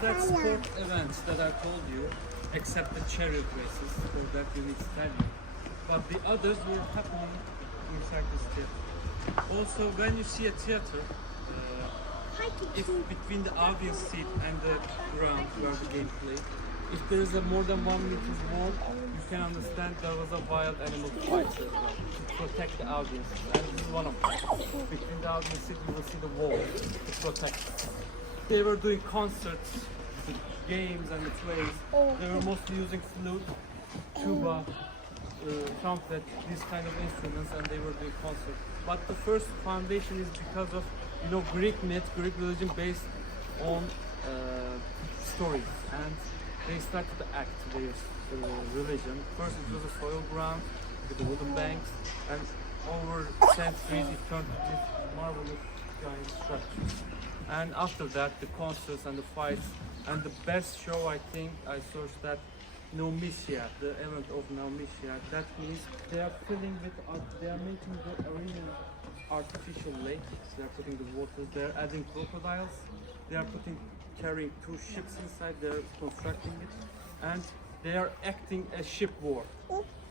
that's sport events that I told you, except the chariot races, for that you need stadium. But the others were happening inside this theater. Also, when you see a theater, if between the audience seat and the ground where the game played, if there is a more than 1 meter wall, you can understand there was a wild animal fight as well to protect the audience. And this is one of them. Between the audience seat, you will see the wall to protect. They were doing concerts, the games and the plays. They were mostly using flute, tuba, trumpet, these kind of instruments, and they were doing concerts. But the first foundation is because of Greek myth, Greek religion based on stories, and they started to act their religion. First it was a soil ground with the wooden banks, and over centuries it turned to these marvelous giant structures. And after that the concerts and the fights, and the best show I think I searched that Naumisia, the event of Naumisia. That means they are filling with, they are making the arena artificial lake. They are putting the water, they are adding crocodiles, they are carrying 2 ships inside, they are constructing it, and they are acting a ship war.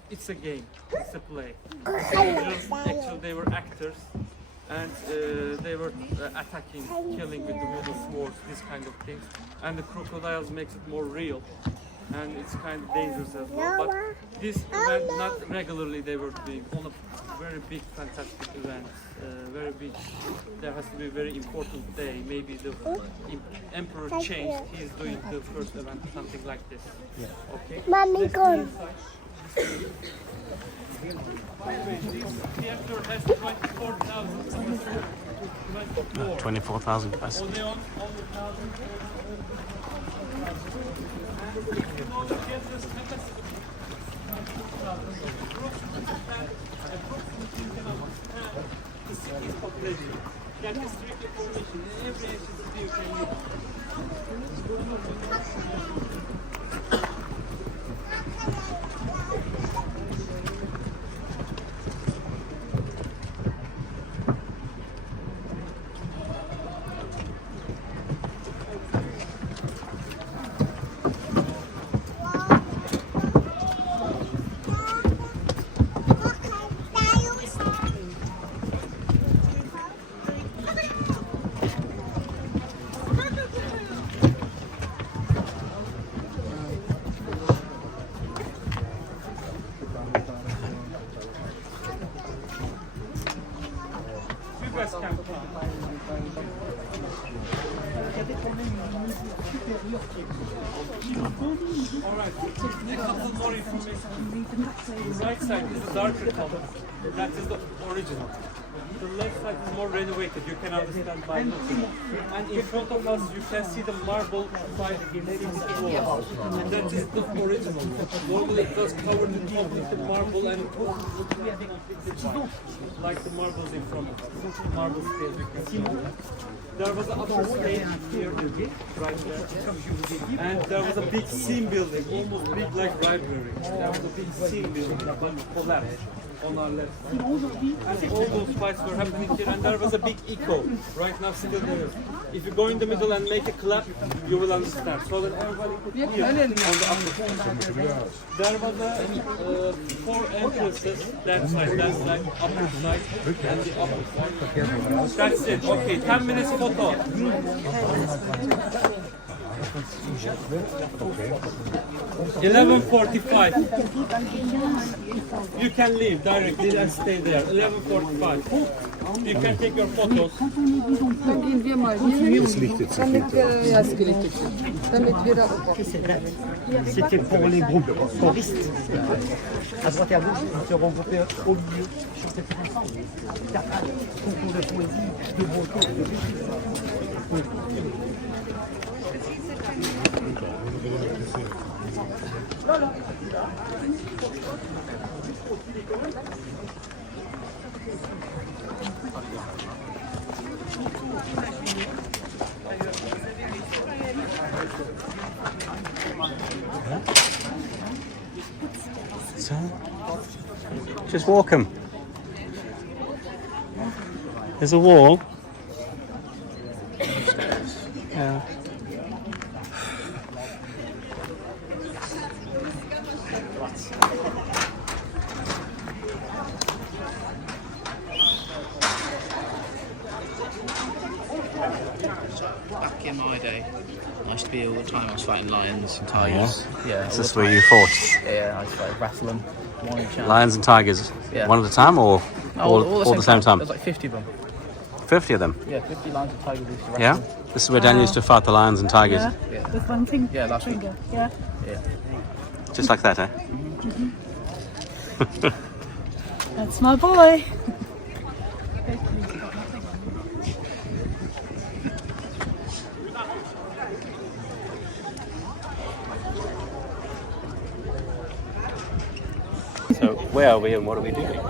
It's a game, it's a play. The soldiers, actually they were actors, and they were attacking, killing with the wooden swords, these kind of things. And the crocodiles makes it more real, and it's kind of dangerous as well. But this event, not regularly they were doing, on a very big, fantastic event, very big. There has to be a very important day. Maybe the emperor changed. He is doing the first event, something like this. Yeah. Okay. Mommy, go. This theater has 24,000. 24,000 capacity. Odeon, 100,000. You know the theater's capacity. Approximately you can understand the city's population. That is strictly formation. In every ancient city you can use. Alright, a couple more information. The right side is the darker color. That is the original. The left side is more renovated, you can understand by looking. And in front of us you can see the marble fight against the floor. And that is the original. Normally it was covered in top with the marble and like the marbles in front of us. Marble stairs you can see. There was an upper stage here, right there. And there was a big seam building, almost big like library. There was a big seam building, but collapsed on our left side. And all those fights were happening here, and there was a big echo. Right now, still there. If you go in the middle and make a clap, you will understand. So that everybody could hear on the upper side. There was 4 entrances, that side, that's like upper side, and the upper side. That's it. Okay, 10 minutes photo. 11:45. You can leave directly and stay there. 11:45. You can take your photos. C'était pour les groupes choristes. À droite et à gauche, ils se regroupaient au milieu, chantaient tous ensemble. Théâtral, concours de poésie, de moto, de musique. So, just walk 'em. There's a wall. Yeah. used to be all the time. I was fighting lions and tigers. Yeah. Is all this the where time. you fought? Yeah, I used to like wrestle them. One each hand. Lions and tigers? Yeah. One at a time or all the same time? There's like 50 of them. 50 of them? Yeah, 50 lions and tigers used to wrestle. Yeah? This is where Dan used to fight the lions and tigers. Yeah. With one thing. Yeah, last week. Yeah. Yeah. Just like that, eh? That's my boy. So where are we and what are we doing?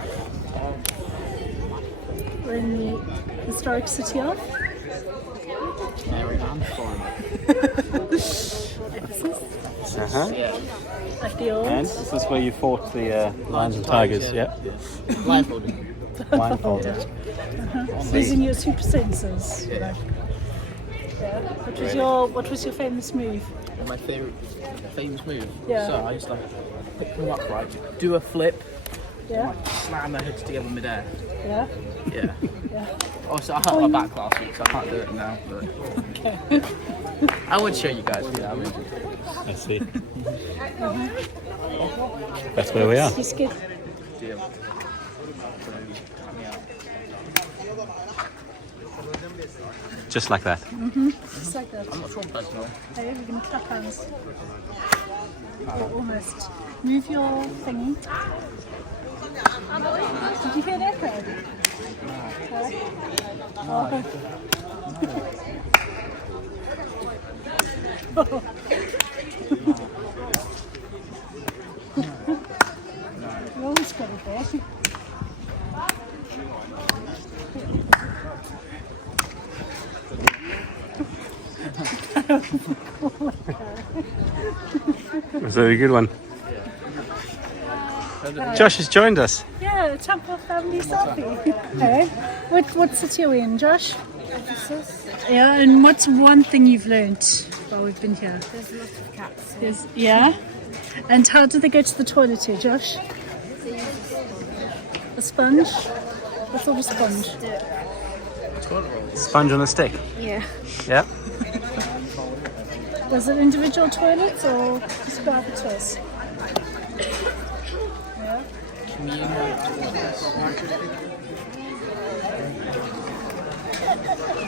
We're in the historic city of Ephesus. Uh-huh. Yeah. Like the old. And this is where you fought the lions and tigers, yeah? Blindfolded. Blindfolded. Using your super senses. Yeah. Yeah. What was your famous move? My favourite famous move. Yeah. So I used to like pick them up right, do a flip, Yeah. slam their heads together mid-air. Yeah. Yeah. Yeah. Also, I hurt my back last week, so I can't do it now. But Okay. I would show you guys. Yeah, I would. I see. That's where we are. He's good. Just like that. Just like that. I'm not traumatized now. Hey, we're going to clap hands. Or almost. Move your thingy. Did you hear that echo? Oh. You always got it there. That's a very good one. Josh has joined us. Yeah, Temple Family Selfie. Hey, what city are we in, Josh? Ephesus. Yeah, and what's one thing you've learnt while we've been here? There's lots of cats. Yeah? And how do they go to the toilet here, Josh? A sponge? I thought a sponge. Sponge on a stick. Yeah. Yeah. Was it individual toilets or just private toilets? Yeah.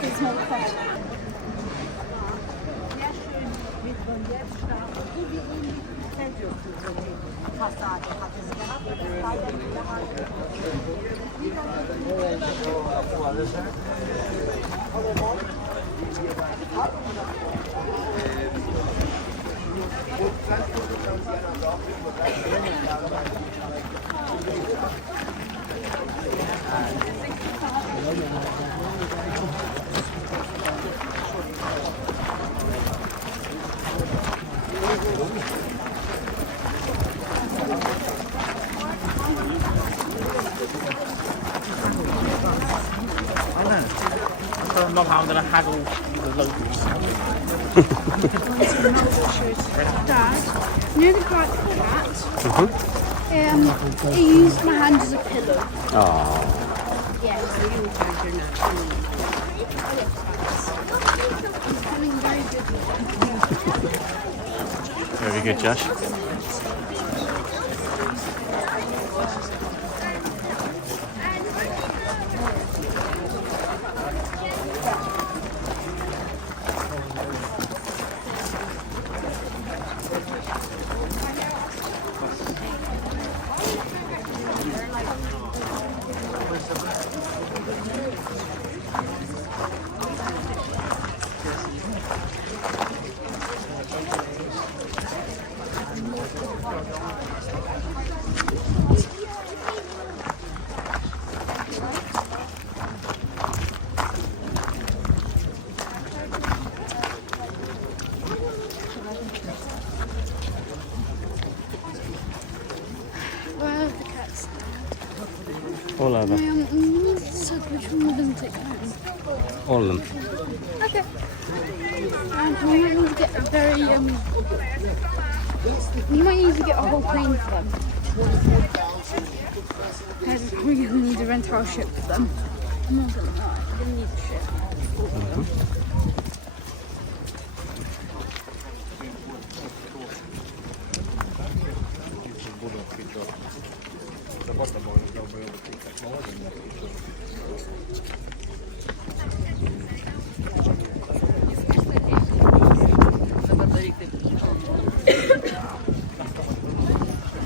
There's no cut. I'm not how I'm going to haggle with the locals. Dad, you know the bright cat? He used my hand as a pillow. Oh. Yeah, so you becoming very good. Very good, Josh. Where are the cats? All over. So which one doesn't take time? All of them. Okay. We might need to get a very you might need to get a whole plane for them. Because we're going to need to rent our ship for them. I'm not going to lie, we're going to need a ship.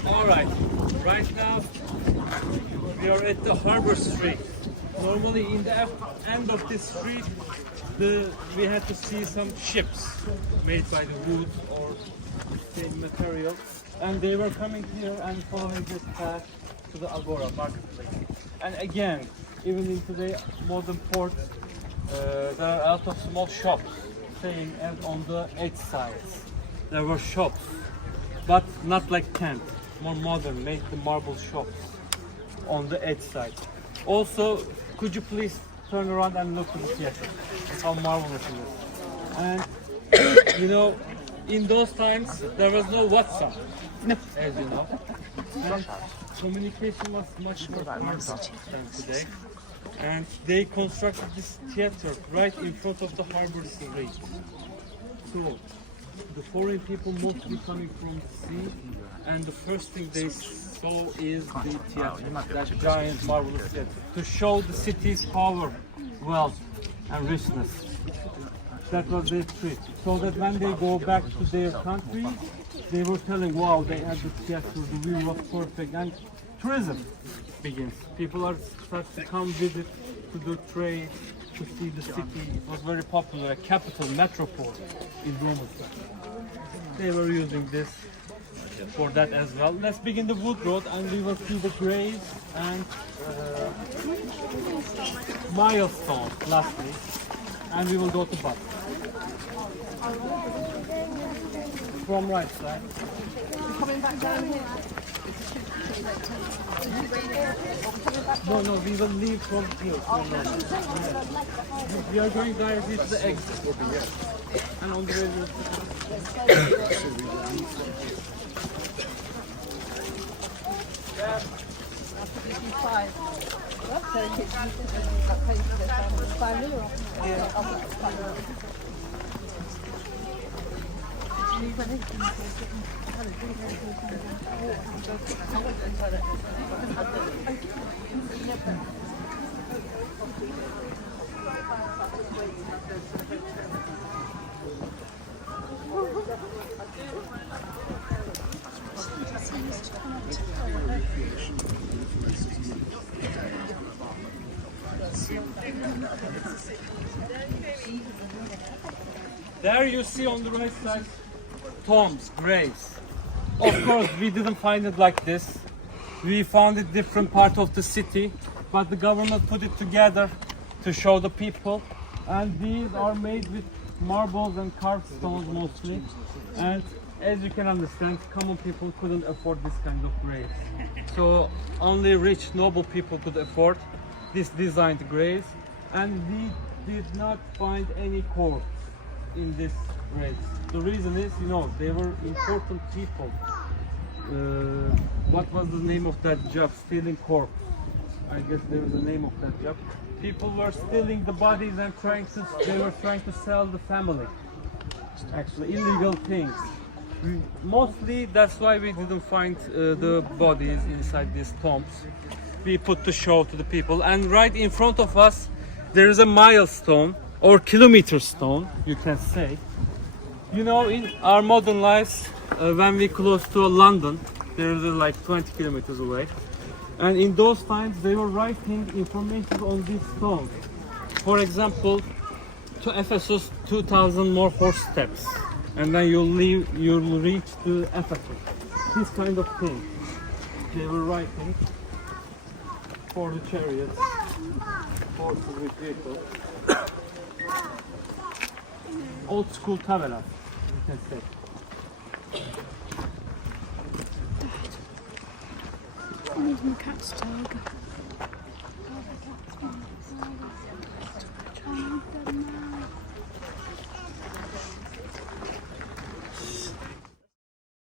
Alright, right now we are at the Harbor Street. Normally in the end of this street we had to see some ships made by the wood or the same material, and they were coming here and following this path to the Agora marketplace. And again, even in today's modern port, there are a lot of small shops staying on the edge sides. There were shops, but not like tent, more modern, made the marble shops on the edge side. Also, could you please turn around and look at the theater? How marvelous it is. And you know, in those times there was no WhatsApp, as you know. And communication was much more advanced than today. And they constructed this theater right in front of the harbor street. So the foreign people mostly coming from the sea, and the first thing they saw is the theater, that giant marvelous theater, to show the city's power, wealth and richness. That was their trip. So that when they go back to their country, they were telling, wow, they had the theater, the view was perfect, and tourism begins. People are start to come visit, to do trade, to see the city. It was very popular, a capital, metropole in Roman time. They were using this for that as well. Let's begin the wood road and we will see the graves and milestone lastly, and we will go to Bath. From right side. Coming back down here. No, we will leave from here. We are going directly to the exit. And on the way there you see on the right side tombs, graves. Of course, we didn't find it like this. We found it different part of the city, but the government put it together to show the people. And these are made with marbles and carved stones mostly. And as you can understand, common people couldn't afford this kind of graves. So only rich, noble people could afford this designed graves. And we did not find any corpse in this graves. The reason is, you know, they were important people. What was the name of that job? Stealing corpse. I guess there was a name of that job. People were stealing the bodies and they were trying to sell the family. Actually, illegal things. Mostly, that's why we didn't find the bodies inside these tombs. We put the show to the people, and right in front of us, there is a milestone or kilometer stone, you can say. You know, in our modern lives, when we close to London, there is like 20 kilometers away. And in those times, they were writing information on these stones. For example, to Ephesus, 2,000 more horse steps, and then you'll reach to Ephesus. This kind of thing they were writing for the chariots, horses with vehicles. Old school taveras, you can say. I need my cat's dog.